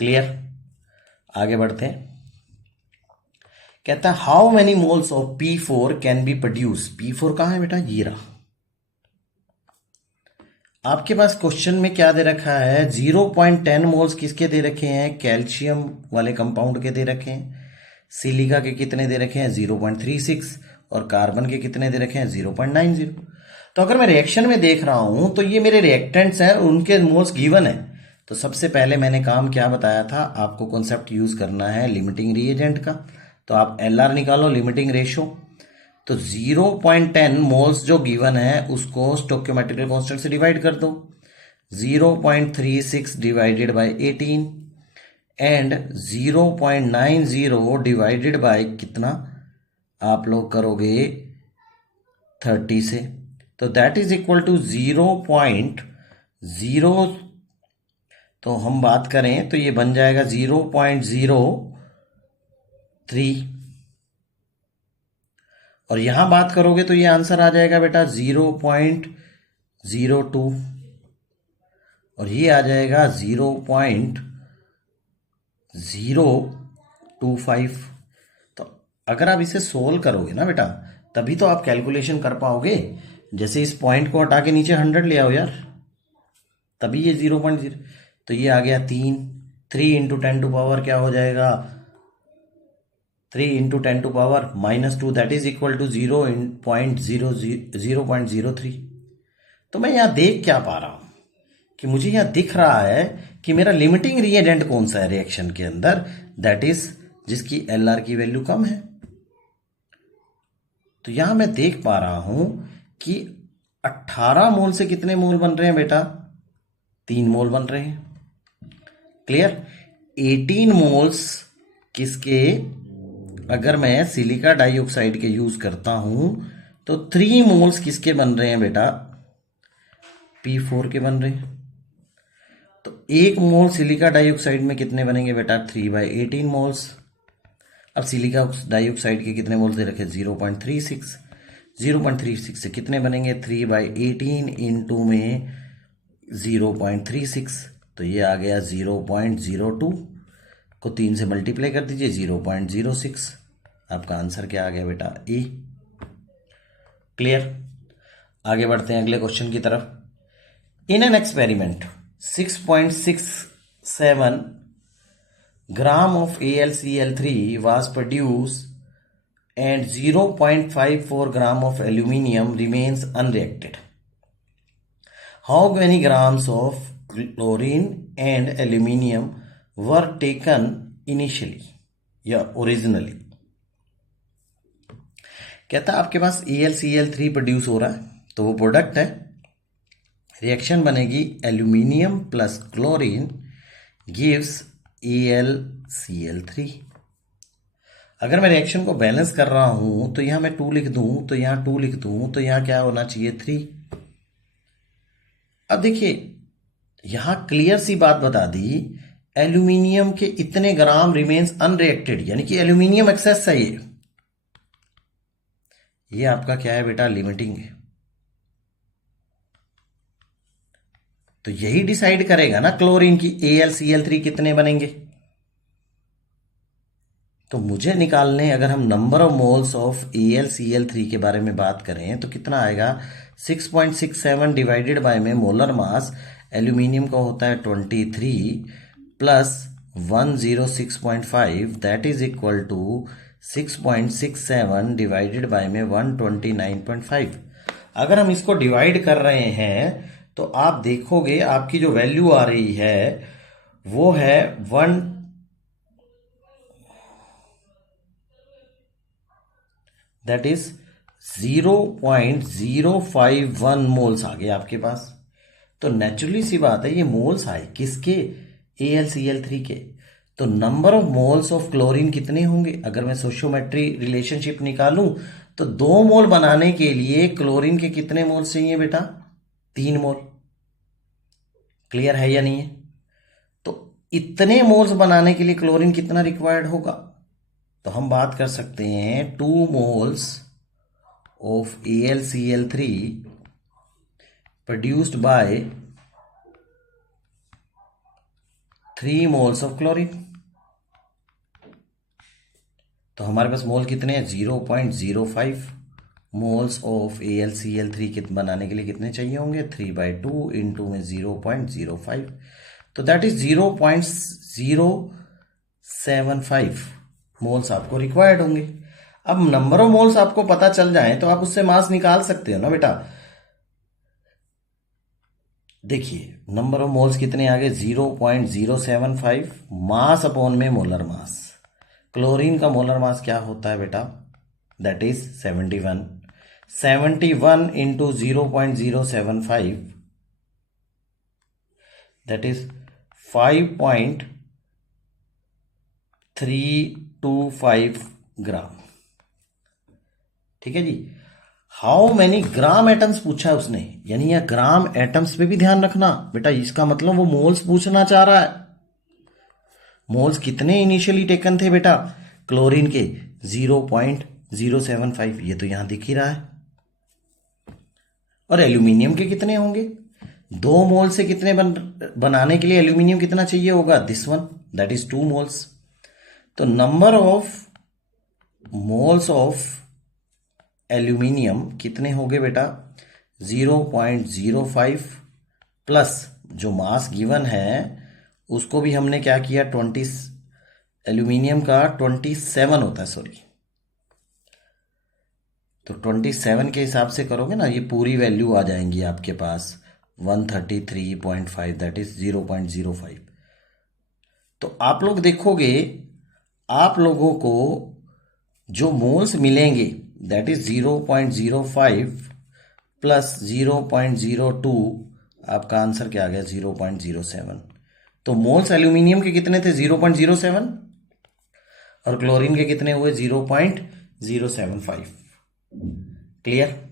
क्लियर? आगे बढ़ते हैं। कहता है how many moles of P4 can be produce. P4 कहां है बेटा? ये रहा। आपके पास क्वेश्चन में क्या दे रखा है? 0.10 मोल्स किसके दे रखे हैं? कैल्शियम वाले कंपाउंड के दे रखे हैं। सिलिका के कितने दे रखे हैं? 0.36। और कार्बन के कितने दे रखे हैं? 0.90। तो अगर मैं रिएक्शन में देख रहा हूं तो ये मेरे रिएक्टेंट्स हैं, उनके मोल्स गिवन है। तो सबसे पहले मैंने काम क्या बताया था आपको? कॉन्सेप्ट यूज करना है लिमिटिंग रिएजेंट का। तो आप LR निकालो, लिमिटिंग रेशो। तो 0.10 मोल्स जो गिवन है उसको स्टोइकियोमेट्रिक कांस्टेंट से डिवाइड कर दो। 0.36 divided by 18 and 0.90 divided by कितना आप लोग करोगे? 30 से। तो दैट इज इक्वल टू 0.0। तो हम बात करें तो ये बन जाएगा 0.03। और यहां बात करोगे तो ये आंसर आ जाएगा बेटा 0.02। और ये आ जाएगा 0.025। तो अगर आप इसे सोल्व करोगे ना बेटा तभी तो आप कैलकुलेशन कर पाओगे। जैसे इस पॉइंट को हटा के नीचे 100 ले आओ यार, तभी ये 0.0। तो ये आ गया 3। 3 इंटू 10 टू पावर क्या हो जाएगा? 3 into 10 to power -2 that is equal to 0.03। तो मैं यहां देख क्या पा रहा हूं कि मुझे यहां दिख रहा है कि मेरा लिमिटिंग रिएजेंट कौन सा है रिएक्शन के अंदर, दैट इज जिसकी LR की वैल्यू कम है। तो यहां मैं देख पा रहा हूं कि 18 मोल से कितने मोल बन रहे हैं बेटा? 3 मोल बन रहे हैं। क्लियर? 18 मोल्स किसके? अगर मैं सिलिका डाइऑक्साइड के यूज करता हूं तो 3 मोल्स किसके बन रहे हैं बेटा? P4 के बन रहे हैं। तो 1 मोल सिलिका डाइऑक्साइड में कितने बनेंगे बेटा? 3/18 मोल्स। अब सिलिका डाइऑक्साइड के कितने मोल्स दे रखे? 0.36। 0.36 से कितने बनेंगे? 3/18 इंटू में 0.36। तो ये आ गया 0.02 को 3 से मल्टीप्लाई कर दीजिए, 0.06। आपका आंसर क्या आ गया बेटा? ए। क्लियर? आगे बढ़ते हैं अगले क्वेश्चन की तरफ। In an experiment 6.67 gram of AlCl3 was produced and 0.54 gram of aluminium remains unreacted. How many grams of chlorine and aluminium were taken initially या ओरिजिनली? कहता है आपके पास AlCl3 प्रोड्यूस हो रहा है तो वो प्रोडक्ट है। रिएक्शन बनेगी aluminium plus chlorine gives AlCl3। अगर मैं रिएक्शन को बैलेंस कर रहा हूं तो यहां मैं 2 लिख दूं, तो यहां 2 लिख दूं, तो यहां क्या होना चाहिए? 3। अब देखिए यहां क्लियर सी बात बता दी, एल्यूमिनियम के इतने ग्राम रिमेन्स अनरिएक्टेड, यानी कि एल्यूमिनियम एक्सेस है। ये आपका क्या है बेटा? लिमिटिंग है। तो यही डिसाइड करेगा ना क्लोरीन की AlCl3 कितने बनेंगे। तो मुझे निकालने, अगर हम number of moles of AlCl3 के बारे में बात करें तो कितना आएगा? 6.67 डिवाइडेड बाय में मोलर मास एल्यूमिनियम का होता है 23 plus 106.5 that is equal to 6.67 divided by में 129.5। अगर हम इसको डिवाइड कर रहे हैं तो आप देखोगे आपकी जो वैल्यू आ रही है वो है 1 दैट इज 0.051 मोल्स आ गए आपके पास। तो नेचुरली सी बात है ये मोल्स आए किसके? AlCl3 के। तो number of moles of chlorine कितने होंगे? अगर मैं सोशियोमेट्री रिलेशनशिप निकालूं तो 2 मोल बनाने के लिए क्लोरीन के कितने मोल्स चाहिए बेटा? 3 मोल। क्लियर है या नहीं है? तो इतने मोल्स बनाने के लिए क्लोरीन कितना रिक्वायर्ड होगा? तो हम बात कर सकते हैं 2 moles of AlCl3 produced by 3 moles of chlorine। तो हमारे पास मोल कितने हैं? 0.05 मोल्स ऑफ AlCl3 बनाने के लिए कितने चाहिए होंगे? 3/2 इंटू में 0.05, तो दैट इज 0.075 मोल्स आपको रिक्वायर्ड होंगे। अब नंबर ऑफ मोल्स आपको पता चल जाए तो आप उससे मास निकाल सकते हो ना बेटा। देखिए नंबर ऑफ मोल्स कितने आ गए? 0.075 मास अपॉन में मोलर मास। क्लोरीन का मोलर मास क्या होता है बेटा? That is 71 into 0.075 that is 5.325 ग्राम। ठीक है जी। हाउ मैनी ग्राम एटम्स पूछा है उसने, यानी यह ग्राम एटम्स पे भी ध्यान रखना बेटा। इसका मतलब वो मोल्स पूछना चाह रहा है। मोल्स कितने इनिशियली टेकन थे बेटा क्लोरीन के? 0.075, ये तो यहां दिख ही रहा है। और एल्यूमिनियम के कितने होंगे? 2 मोल से कितने बनाने के लिए एल्यूमिनियम कितना चाहिए होगा? This one, that is 2 moles. तो number of moles of aluminium कितने हो गए बेटा? 0.05 प्लस जो मास गिवन है उसको भी हमने क्या किया? 20, एल्यूमिनियम का 27 होता है, सॉरी, तो 27 के हिसाब से करोगे ना, ये पूरी वैल्यू आ जाएंगी आपके पास 133.5, दैट इज 0.05। तो आप लोग देखोगे आप लोगों को जो मोल्स मिलेंगे दैट इज 0.05 प्लस 0.02, आपका आंसर क्या आ गया? 0.07। तो मोल्स एल्यूमिनियम के कितने थे? 0.07, और क्लोरीन के कितने हुए? 0.075। क्लियर?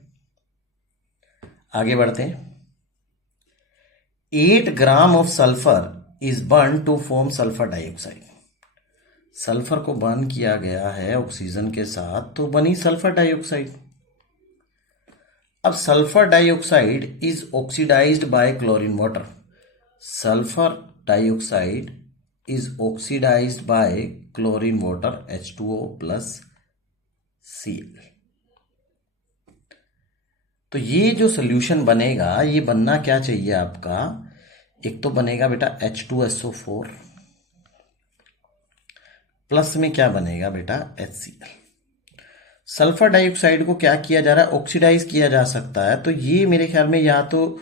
आगे बढ़ते हैं। 8 gram of sulphur is burn to form sulphur dioxide. Sulphur को बर्न किया गया है ऑक्सीजन के साथ तो बनी सल्फर डाइऑक्साइड। अब sulphur dioxide is oxidised by chlorine water. Sulphur dioxide is oxidised by chlorine water H2O plus Cl। तो ये जो सोल्यूशन बनेगा ये बनना क्या चाहिए आपका? एक तो बनेगा बेटा H2SO4 प्लस में क्या बनेगा बेटा? HCl। सल्फर डाइऑक्साइड को क्या किया जा रहा है? ऑक्सीडाइज किया जा सकता है। तो ये मेरे ख्याल में या तो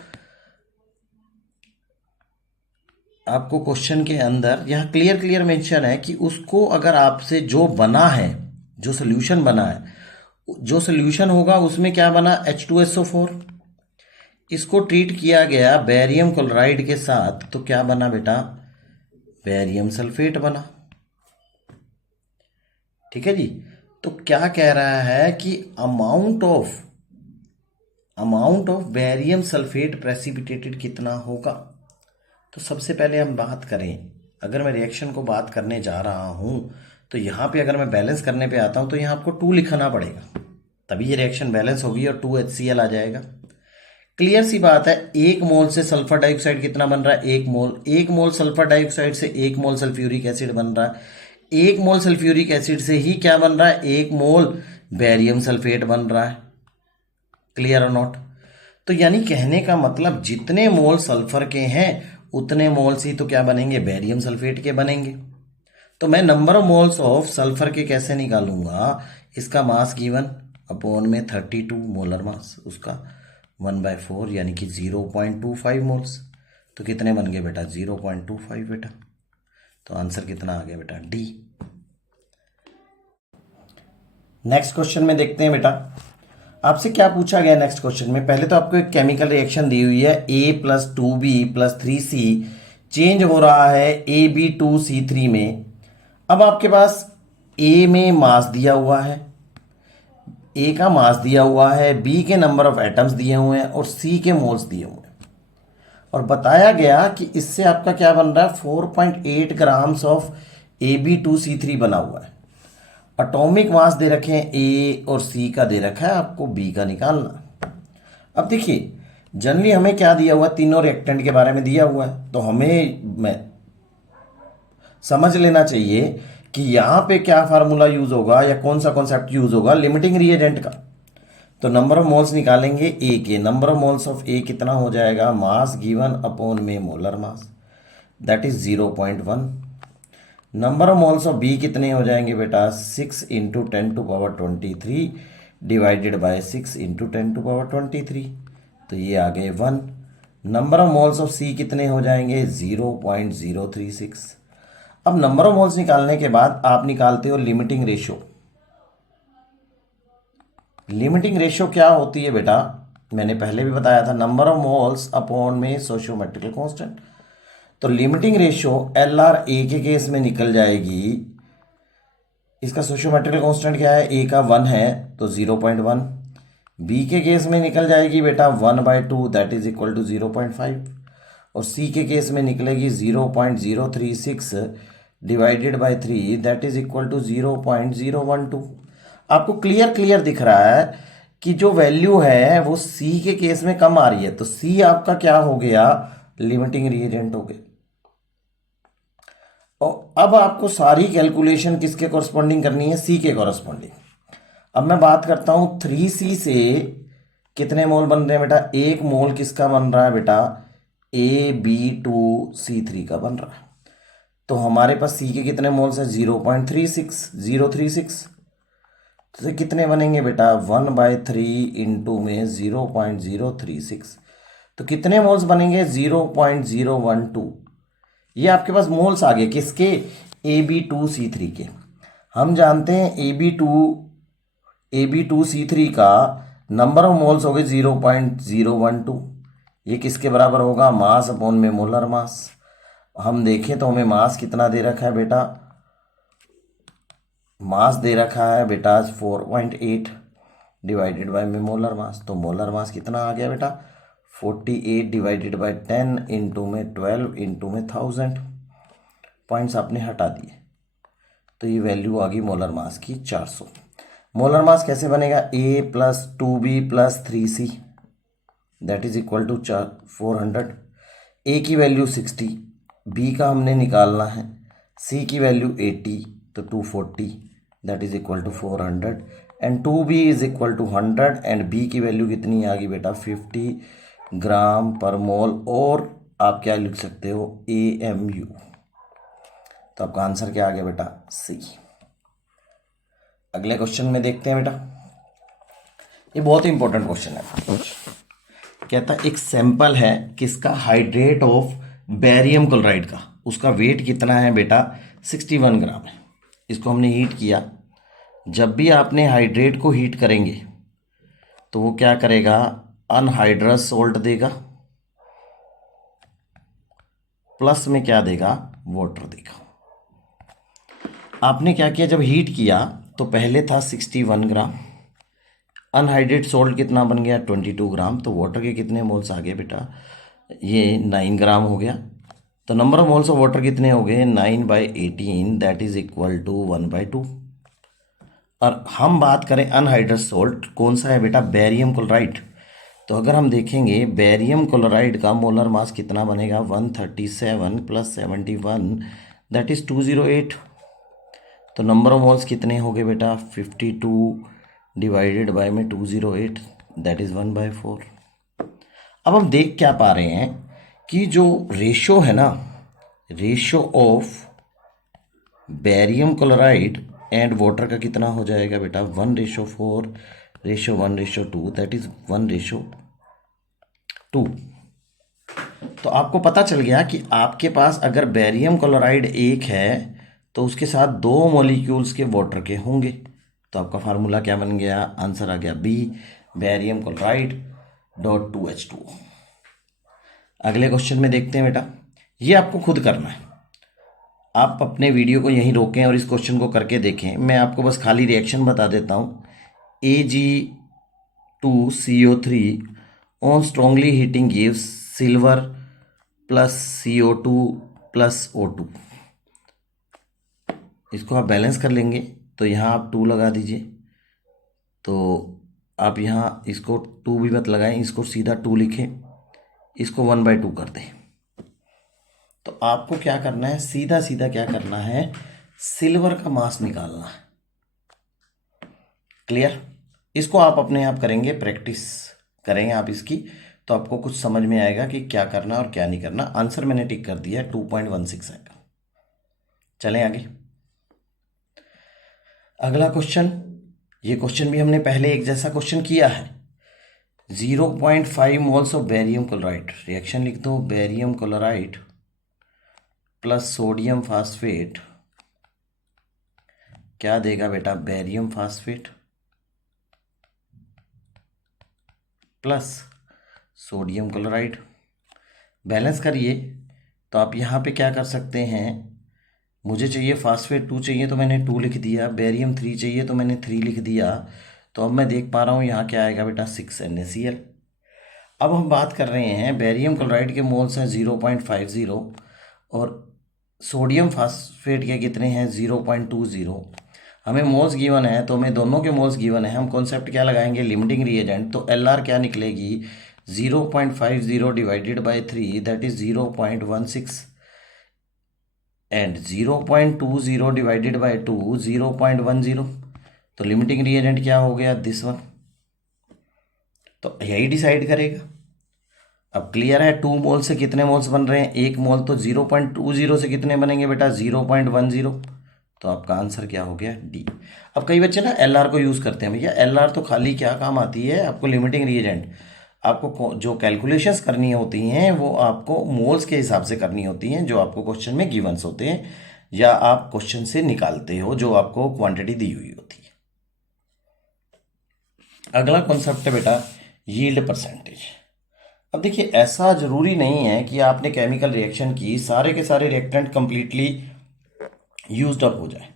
आपको क्वेश्चन के अंदर यहां क्लियर मेंशन है कि उसको अगर आपसे जो बना है, जो सोल्यूशन बना है, जो सोल्यूशन होगा उसमें क्या बना? H2SO4। इसको ट्रीट किया गया बेरियम क्लोराइड के साथ तो क्या बना बेटा? बेरियम सल्फेट बना। ठीक है जी। तो क्या कह रहा है कि amount of barium sulphate precipitated कितना होगा? तो सबसे पहले हम बात करें, अगर मैं रिएक्शन को बात करने जा रहा हूं तो यहां पे अगर मैं बैलेंस करने पे आता हूं तो यहां आपको 2 लिखना पड़ेगा, तभी ये रिएक्शन बैलेंस होगी और 2HCl आ जाएगा। क्लियर सी बात है। 1 मोल से सल्फर डाइऑक्साइड कितना बन रहा है? 1 मोल सल्फर डाइऑक्साइड से 1 मोल सल्फ्यूरिक एसिड बन रहा है। 1 मोल सल्फ्यूरिक एसिड से ही क्या बन रहा है? 1 मोल बेरियम सल्फेट बन रहा है। क्लियर और नॉट? तो यानी कहने का मतलब जितने मोल सल्फर के हैं उतने मोल्स ही तो क्या बनेंगे? बेरियम सल्फेट के बनेंगे। तो मैं number of moles of sulphur के कैसे निकालूंगा? इसका मास गिवन अपॉन में 32 मोलर मास, उसका 1/4 यानी कि 0.25 मोल्स। तो कितने बन गए बेटा? 0.25 बेटा। तो आंसर कितना आ गया बेटा? डी। नेक्स्ट क्वेश्चन में देखते हैं बेटा आपसे क्या पूछा गया। नेक्स्ट क्वेश्चन में पहले तो आपको एक केमिकल रिएक्शन दी हुई है A+2B+3C चेंज हो रहा है AB2C3 में। अब आपके पास A में मास दिया हुआ है, A का मास दिया हुआ है, B के नंबर ऑफ एटम्स दिए हुए हैं और C के मोल्स दिए हुए हैं, और बताया गया कि इससे आपका क्या बन रहा है? 4.8 ग्राम्स ऑफ AB2C3 बना हुआ है। एटॉमिक मास दे रखे हैं ए और सी का दे रखा है, आपको बी का निकालना। अब देखिए जनरली हमें क्या दिया हुआ है, तीनों रिएक्टेंट के बारे में दिया हुआ है, तो हमें मैं समझ लेना चाहिए कि यहाँ पे क्या फार्मूला यूज होगा या कौन सा कॉन्सेप्ट यूज होगा लिमिटिंग रिएजेंट का। तो नंबर ऑफ मोल्स निकालेंगे ए के, number of moles of A कितना हो जाएगा, मास गिवन अपॉन में molar mass, that is 0.1। Number of moles of B कितने हो जाएंगे बेटा, 6 इंटू 10⁻23 डिवाइडेड बाय 6 इंटू 10⁻23, तो ये आ गए 1। नंबर ऑफ मोल्स ऑफ सी कितने हो जाएंगे, 0.036। अब नंबर ऑफ मोल्स निकालने के बाद आप निकालते हो लिमिटिंग रेशियो। लिमिटिंग रेशियो क्या होती है बेटा, मैंने पहले भी बताया था, नंबर ऑफ मोल्स अपॉन में सोशियोमेट्रिकल कांस्टेंट। तो limiting ratio L R A के केस में निकल जाएगी, इसका सोशियोमेट्रिकल कांस्टेंट क्या है, ए का 1 है तो 0.1। बी के केस में निकल जाएगी बेटा 1/2 दैट इज इक्वल टू 0.5, और सी के केस में निकलेगी 0.036 divided by 3 that is equal to 0.012। आपको क्लियर दिख रहा है कि जो वैल्यू है वो सी के केस में कम आ रही है, तो सी आपका क्या हो गया, लिमिटिंग रिएजेंट हो गया। और अब आपको सारी कैलकुलेशन किसके कॉरस्पॉन्डिंग करनी है, सी के कॉरस्पॉन्डिंग। अब मैं बात करता हूं 3C से कितने मोल बन रहे हैं बेटा, एक मोल किसका बन रहा है बेटा, AB2C3 का बन रहा है। तो हमारे पास सी के कितने मोल्स है, 0.036। तो कितने बनेंगे बेटा, 1/3 इंटू में 0.036, तो कितने मोल्स बनेंगे, 0.012। ये आपके पास मोल्स आ गए किसके, AB2C3 के। हम जानते हैं AB2C3 का नंबर ऑफ मोल्स हो गए 0.012। ये किसके बराबर होगा, मास अपॉन में मोलर मास। हम देखें तो हमें मास कितना दे रखा है बेटा, मास दे रखा है बेटा 4.8 डिवाइडेड बाय में मोलर मास, तो मोलर मास कितना आ गया बेटा, 48 डिवाइडेड बाय 10 इंटू में 12 इंटू में 1000। पॉइंट्स आपने हटा दिए तो ये वैल्यू आ गई मोलर मास की 400। मोलर मास कैसे बनेगा, A plus 2B plus 3C that is equal to 400। A की वैल्यू 60, B का हमने निकालना है, C की वैल्यू 80 तो 240 that is equal to 400, and 2B is equal to 100, and B की वैल्यू कितनी आ गई बेटा, 50 ग्राम पर मोल, और आप क्या लिख सकते हो, AMU। तो आपका आंसर क्या आ गया बेटा, C। अगले क्वेश्चन में देखते हैं बेटा, ये बहुत ही इंपॉर्टेंट क्वेश्चन है। कहता है एक सैंपल है किसका, हाइड्रेट ऑफ बेरियम क्लोराइड का, उसका वेट कितना है बेटा, 61 ग्राम है। इसको हमने हीट किया। जब भी आपने हाइड्रेट को हीट करेंगे तो वो क्या करेगा, अनहाइड्रस सोल्ट देगा, प्लस में क्या देगा, वाटर देगा। आपने क्या किया, जब हीट किया तो पहले था 61 ग्राम, अनहाइड्रेट सोल्ट कितना बन गया, 22 ग्राम, तो वाटर के कितने मोल्स आ गए बेटा, ये 9 ग्राम हो गया। तो number of moles of water कितने हो गए, 9/18 दैट इज इक्वल टू 1/2। और हम बात करें अनहाइड्रस सोल्ट कौन सा है बेटा, बेरियम क्लोराइड। तो अगर हम देखेंगे बेरियम क्लोराइड का मोलर मास कितना बनेगा, 137 प्लस 71 दैट इज 208। तो नंबर ऑफ मोल्स कितने हो गए बेटा, 52 डिवाइडेड बाय में 208 दैट इज 1/4। अब हम देख क्या पा रहे हैं कि जो रेशो है ना, ratio of barium chloride and water का कितना हो जाएगा बेटा, 1/4 रेशो 1/2 दैट इज 1/2। तो आपको पता चल गया कि आपके पास अगर बेरियम क्लोराइड एक है तो उसके साथ 2 मॉलिक्यूल्स के वाटर के होंगे। तो आपका फार्मूला क्या बन गया, आंसर आ गया B, barium chloride dot 2H2O। अगले क्वेश्चन में देखते हैं बेटा, ये आपको खुद करना है। आप अपने वीडियो को यहीं रोकें और इस क्वेश्चन को करके देखें। मैं आपको बस खाली रिएक्शन बता देता हूँ। Ag2CO3 on strongly heating gives silver plus CO2 plus O2। इसको आप बैलेंस कर लेंगे तो यहाँ आप 2 लगा दीजिए। तो आप यहाँ इसको 2 भी मत लगाएं, इसको सीधा 2 लिखें, इसको 1/2 कर दें। तो आपको क्या करना है, सीधा सीधा क्या करना है, सिल्वर का मास निकालना है। क्लियर? इसको आप अपने आप करेंगे, प्रैक्टिस करेंगे आप इसकी, तो आपको कुछ समझ में आएगा कि क्या करना और क्या नहीं करना। आंसर मैंने टिक कर दिया, 2.16 आएगा। चलें आगे। अगला क्वेश्चन, ये क्वेश्चन भी हमने पहले एक जैसा क्वेश्चन किया है। 0.5 moles of barium chloride, reaction लिख दो, barium chloride plus sodium phosphate क्या देगा बेटा, barium phosphate plus sodium chloride. Balance करिए तो आप यहाँ पे क्या कर सकते हैं, मुझे चाहिए फास्फेट 2 चाहिए तो मैंने 2 लिख दिया, बेरियम 3 चाहिए तो मैंने 3 लिख दिया। तो अब मैं देख पा रहा हूँ यहाँ क्या आएगा बेटा, 6 NaCl। अब हम बात कर रहे हैं बेरियम क्लोराइड के मोल्स हैं 0.50 और सोडियम फास्फेट के कितने हैं 0.20। हमें मोल्स गिवन है तो हमें दोनों के मोल्स गिवन है, हम कॉन्सेप्ट क्या लगाएंगे, लिमिटिंग रिएजेंट। तो LR क्या निकलेगी, 0.50 divided by 3 that is 0.16 and 0.20 divided by 2 0.10। तो लिमिटिंग रिएजेंट क्या हो गया, दिस वन। तो यही डिसाइड करेगा। अब क्लियर है, 2 मोल से कितने मोल्स बन रहे हैं, 1 मोल, तो 0.20 से कितने बनेंगे बेटा, 0.10। तो आपका आंसर क्या हो गया, डी। अब कई बच्चे ना LR को यूज़ करते हैं, भैया LR तो खाली क्या काम आती है आपको, लिमिटिंग रिएजेंट। आपको जो कैलकुलेशंस करनी होती हैं वो आपको मोल्स के हिसाब से करनी होती हैं, जो आपको क्वेश्चन में गिवंस होते हैं या आप क्वेश्चन से निकालते हो, जो आपको क्वांटिटी दी हुई होती है। अगला कॉन्सेप्ट है बेटा यील्ड परसेंटेज। अब देखिए, ऐसा जरूरी नहीं है कि आपने केमिकल रिएक्शन की, सारे के सारे रिएक्टेंट कंप्लीटली यूज्ड अप हो जाए,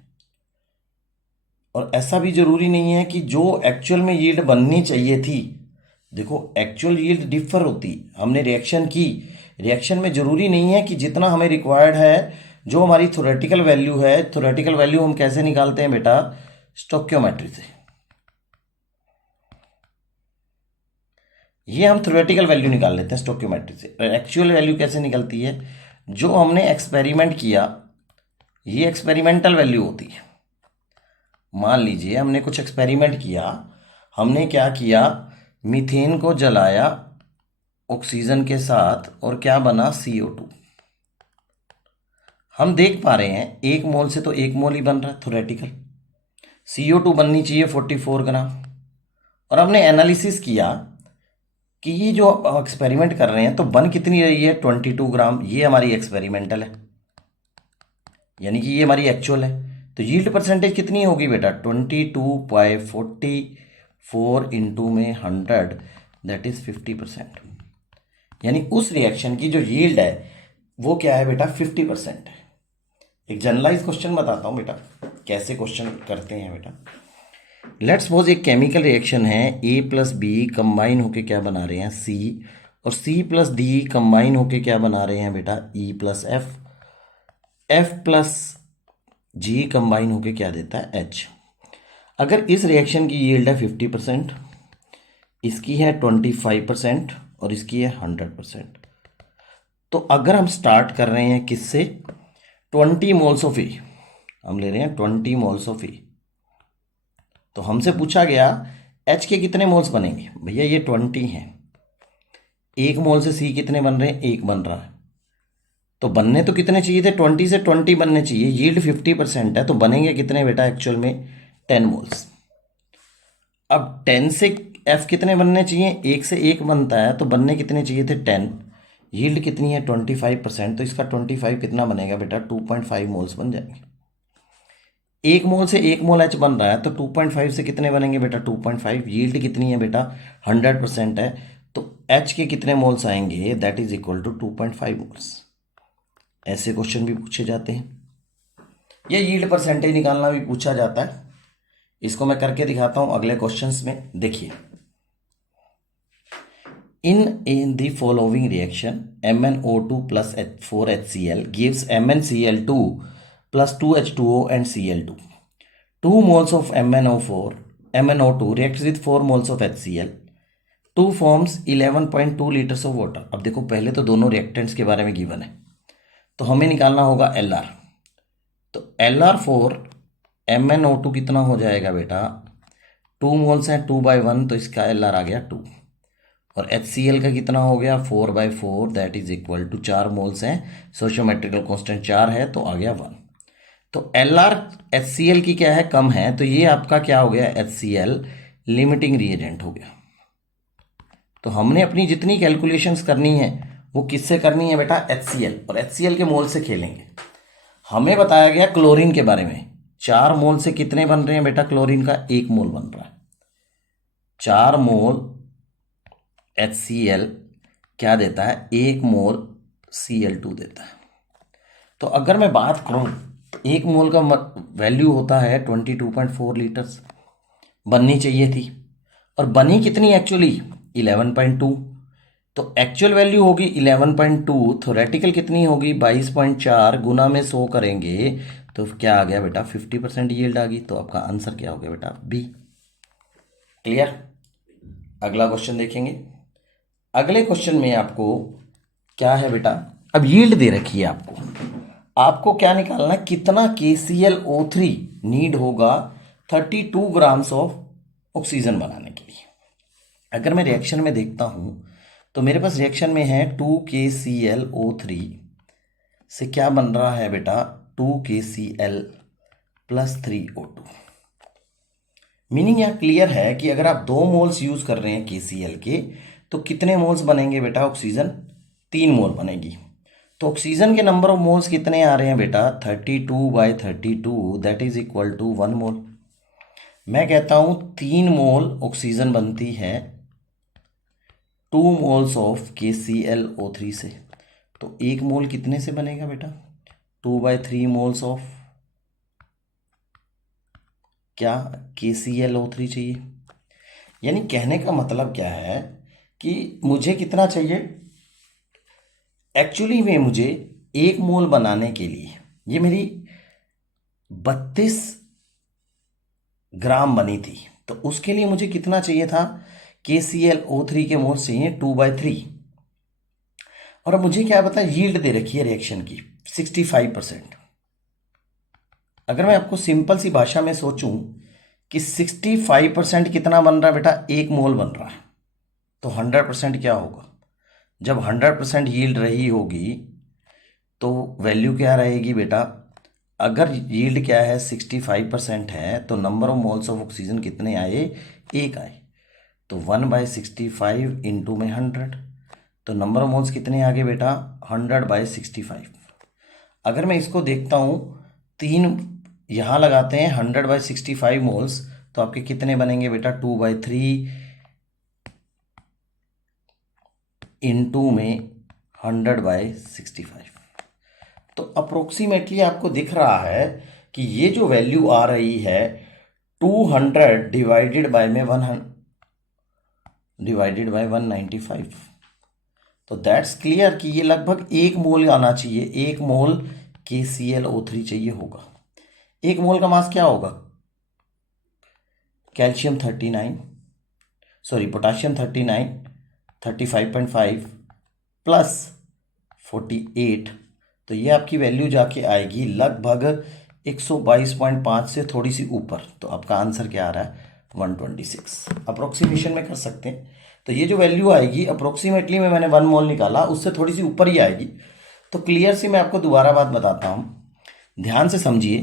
और ऐसा भी जरूरी नहीं है कि जो एक्चुअल में यील्ड बननी चाहिए थी। देखो, एक्चुअल यील्ड डिफर होती, हमने रिएक्शन की, रिएक्शन में जरूरी नहीं है कि जितना हमें रिक्वायर्ड है, जो हमारी थ्योरेटिकल वैल्यू है, थ्योरेटिकल वैल्यू हम कैसे निकालते हैं बेटा, स्टोक्योमेट्री से। ये हम थ्योरेटिकल वैल्यू निकाल लेते हैं स्टोक्योमेट्री से। एक्चुअल वैल्यू कैसे निकलती है, जो हमने एक्सपेरिमेंट किया, ये एक्सपेरिमेंटल वैल्यू होती है। मान लीजिए हमने कुछ एक्सपेरिमेंट किया, हमने क्या किया, मीथेन को जलाया ऑक्सीजन के साथ और क्या बना, CO2। हम देख पा रहे हैं 1 मोल से तो 1 मोल ही बन रहा है थ्योरेटिकल, CO2 बननी चाहिए 44 ग्राम। और हमने एनालिसिस किया कि ये जो एक्सपेरिमेंट कर रहे हैं तो बन कितनी रही है, 22 ग्राम। ये हमारी एक्सपेरिमेंटल है, यानी कि ये हमारी एक्चुअल है। तो यील्ड परसेंटेज कितनी होगी बेटा, 22/44 इंटू में 100 दैट इज 50%। यानी उस रिएक्शन की जो यील्ड है वो क्या है बेटा, 50% है। एक जनरलाइज क्वेश्चन बताता हूँ बेटा, कैसे क्वेश्चन करते हैं बेटा। लेट्स सपोज एक केमिकल रिएक्शन है, A + B कंबाइन होके क्या बना रहे हैं, C, और C + D कंबाइन होके क्या बना रहे हैं बेटा, E + F, F + G combine होके क्या देता है, H। अगर इस रिएक्शन की यील्ड है 50%, इसकी है 25% और इसकी है 100%, तो अगर हम स्टार्ट कर रहे हैं किससे, 20 मोल्स ऑफ A, हम ले रहे हैं 20 मोल्स ऑफ A, तो हमसे पूछा गया H के कितने मोल्स बनेंगे, भैया ये 20 हैं, 1 मोल से C कितने बन रहे हैं, 1 बन रहा है, तो बनने तो कितने चाहिए थे, 20 से 20 बनने चाहिए, यील्ड 50% है, तो बनेंगे कितने बेटा, एक्चुअल में 10 मोल्स। अब 10 से F कितने बनने चाहिए, 1 से 1 बनता है, तो बनने कितने चाहिए थे, 10। यील्ड कितनी है, 25%, तो इसका 25 कितना बनेगा बेटा, 2.5 मोल्स बन जाएंगे। 1 मोल से 1 मोल H बन रहा है, तो 2.5 से कितने बनेंगे बेटा, 2.5। यील्ड कितनी है बेटा, 100% है, तो H के कितने मोल्स आएंगे, that is equal to 2.5 moles. ऐसे क्वेश्चन भी पूछे जाते हैं, या यील्ड परसेंटेज निकालना भी पूछा जाता है। इसको मैं करके दिखाता हूं अगले क्वेश्चंस में। देखिए, in the following reaction MnO2 plus 4HCl gives MnCl2 plus 2H2O and Cl2. 2 moles of MnO2 reacts with 4 moles of HCl two forms 11.2 litres of water. अब देखो पहले तो दोनों रिएक्टेंट्स के बारे में गिवन है, तो हमें निकालना होगा LR। तो LR फॉर MnO2 कितना हो जाएगा बेटा, 2 मोल्स हैं, 2/1, तो इसका LR आ गया 2। और HCl का कितना हो गया, 4/4, that is equal to 4 moles हैं, सोशियोमेट्रिकल कांस्टेंट 4 है, तो आ गया 1। तो LR HCl की क्या है, कम है, तो ये आपका क्या हो गया, HCl लिमिटिंग रिएजेंट हो गया। तो हमने अपनी जितनी कैलकुलेशंस करनी है वो किससे करनी है बेटा, HCl, और HCl के मोल से खेलेंगे। हमें बताया गया क्लोरीन के बारे में, 4 मोल से कितने बन रहे हैं बेटा, क्लोरीन का 1 मोल बन रहा है। 4 मोल HCl क्या देता है, 1 मोल Cl2 देता है। तो अगर मैं बात करूं, 1 मोल का वैल्यू होता है 22.4 लीटर्स, बननी चाहिए थी, और बनी कितनी एक्चुअली, 11.2। तो एक्चुअल वैल्यू होगी 11.2, थोरेटिकल कितनी होगी 22.4, गुना में 100 करेंगे तो क्या आ गया बेटा, 50% यील्ड आ गई। तो आपका आंसर क्या हो गया बेटा, बी। क्लियर। अगला क्वेश्चन देखेंगे। अगले क्वेश्चन में आपको क्या है बेटा, अब यील्ड दे रखी है आपको क्या निकालना है, कितना KClO3 नीड होगा 32 ग्राम्स ऑफ ऑक्सीजन बनाने के लिए। अगर मैं रिएक्शन में देखता हूं तो मेरे पास रिएक्शन में है 2KClO3 से क्या बन रहा है बेटा, 2KCl प्लस 3O2। मीनिंग यहाँ क्लियर है कि अगर आप 2 मोल्स यूज कर रहे हैं KCl के, तो कितने मोल्स बनेंगे बेटा, ऑक्सीजन 3 मोल बनेगी। तो ऑक्सीजन के नंबर ऑफ मोल्स कितने आ रहे हैं बेटा, 32/32, दैट इज इक्वल टू 1 मोल। मैं कहता हूं 3 मोल ऑक्सीजन बनती है 2 मोल्स ऑफ KClO3 से। तो 1 मोल कितने से बनेगा बेटा, 2/3 मोल्स ऑफ क्या, KClO3 चाहिए। यानी कहने का मतलब क्या है कि मुझे कितना चाहिए, एक्चुअली में मुझे 1 मोल बनाने के लिए, ये मेरी 32 ग्राम बनी थी, तो उसके लिए मुझे कितना चाहिए था, KClO3 के मोल्स चाहिए 2/3। और अब मुझे क्या पता, यील्ड दे रखी है रिएक्शन की 65%। अगर मैं आपको सिंपल सी भाषा में सोचूं कि 65% कितना बन रहा है बेटा, 1 मोल बन रहा है, तो 100% क्या होगा, जब 100% यील्ड रही होगी तो वैल्यू क्या रहेगी बेटा, अगर यील्ड क्या है 65% है, तो number of moles of oxygen कितने आए, 1 आए। तो 1/65 इंटू में 100, तो नंबर ऑफ मोल्स कितने आ गए बेटा, 100/65। अगर मैं इसको देखता हूँ, 3 यहाँ लगाते हैं, 100/65 मोल्स, तो आपके कितने बनेंगे बेटा, 2/3 इंटू में 100/65। तो अप्रोक्सीमेटली आपको दिख रहा है कि ये जो वैल्यू आ रही है 200 डिवाइडेड बाय 195, तो दैट्स क्लियर कि ये लगभग 1 मोल आना चाहिए, 1 मोल KClO3 चाहिए होगा। 1 मोल का मास क्या होगा, कैल्शियम 39, सॉरी पोटाशियम 39, 35.5 प्लस 48, तो ये आपकी वैल्यू जाके आएगी लगभग 122.5 से थोड़ी सी ऊपर। तो आपका आंसर क्या आ रहा है, 126। अप्रोक्सीमेशन में कर सकते हैं, तो ये जो वैल्यू आएगी अप्रोक्सीमेटली में मैंने 1 मोल निकाला, उससे थोड़ी सी ऊपर ही आएगी। तो क्लियर सी मैं आपको दोबारा बात बताता हूँ, ध्यान से समझिए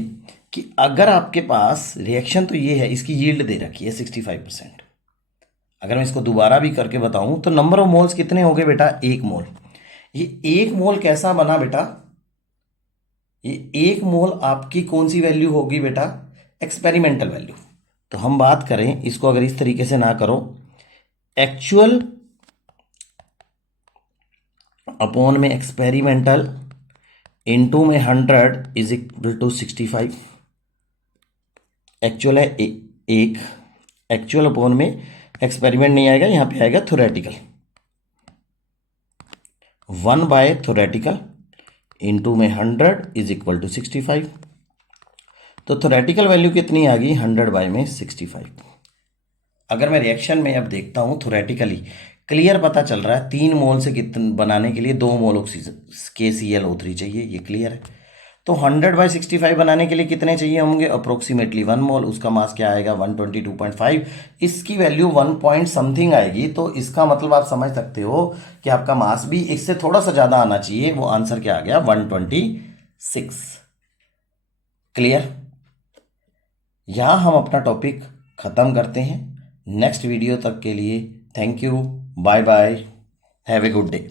कि अगर आपके पास रिएक्शन तो ये है, इसकी यील्ड दे रखी है 65%। अगर मैं इसको दोबारा भी करके बताऊं तो नंबर ऑफ मोल्स कितने हो गए बेटा, 1 मोल। ये 1 मोल कैसा बना बेटा, ये 1 मोल आपकी कौन सी वैल्यू होगी बेटा, एक्सपेरिमेंटल वैल्यू। तो हम बात करें इसको, अगर इस तरीके से ना करो, एक्चुअल अपॉन में एक्सपेरिमेंटल इनटू में 100 इज इक्वल टू 65। एक्चुअल है 1, एक्चुअल अपॉन में एक्सपेरिमेंट नहीं आएगा, यहां पे आएगा थ्योरेटिकल, 1/थ्योरेटिकल इंटू में 100 इज इक्वल टू 65। तो थ्योरेटिकल वैल्यू कितनी आ गई, 100/65। अगर मैं रिएक्शन में अब देखता हूँ थ्योरेटिकली, क्लियर पता चल रहा है 3 मोल से कितने बनाने के लिए 2 मोल ऑक्सीजन KClO3 चाहिए, ये क्लियर है। तो 100/65 बनाने के लिए कितने चाहिए होंगे, अप्रोक्सीमेटली 1 मोल। उसका मास क्या आएगा, 122.5। इसकी वैल्यू 1 पॉइंट समथिंग आएगी, तो इसका मतलब आप समझ सकते हो कि आपका मास भी इससे थोड़ा सा ज़्यादा आना चाहिए। वो आंसर क्या आ गया, 126। क्लियर। यहाँ हम अपना टॉपिक ख़त्म करते हैं। नेक्स्ट वीडियो तक के लिए thank you, bye bye, have a good day.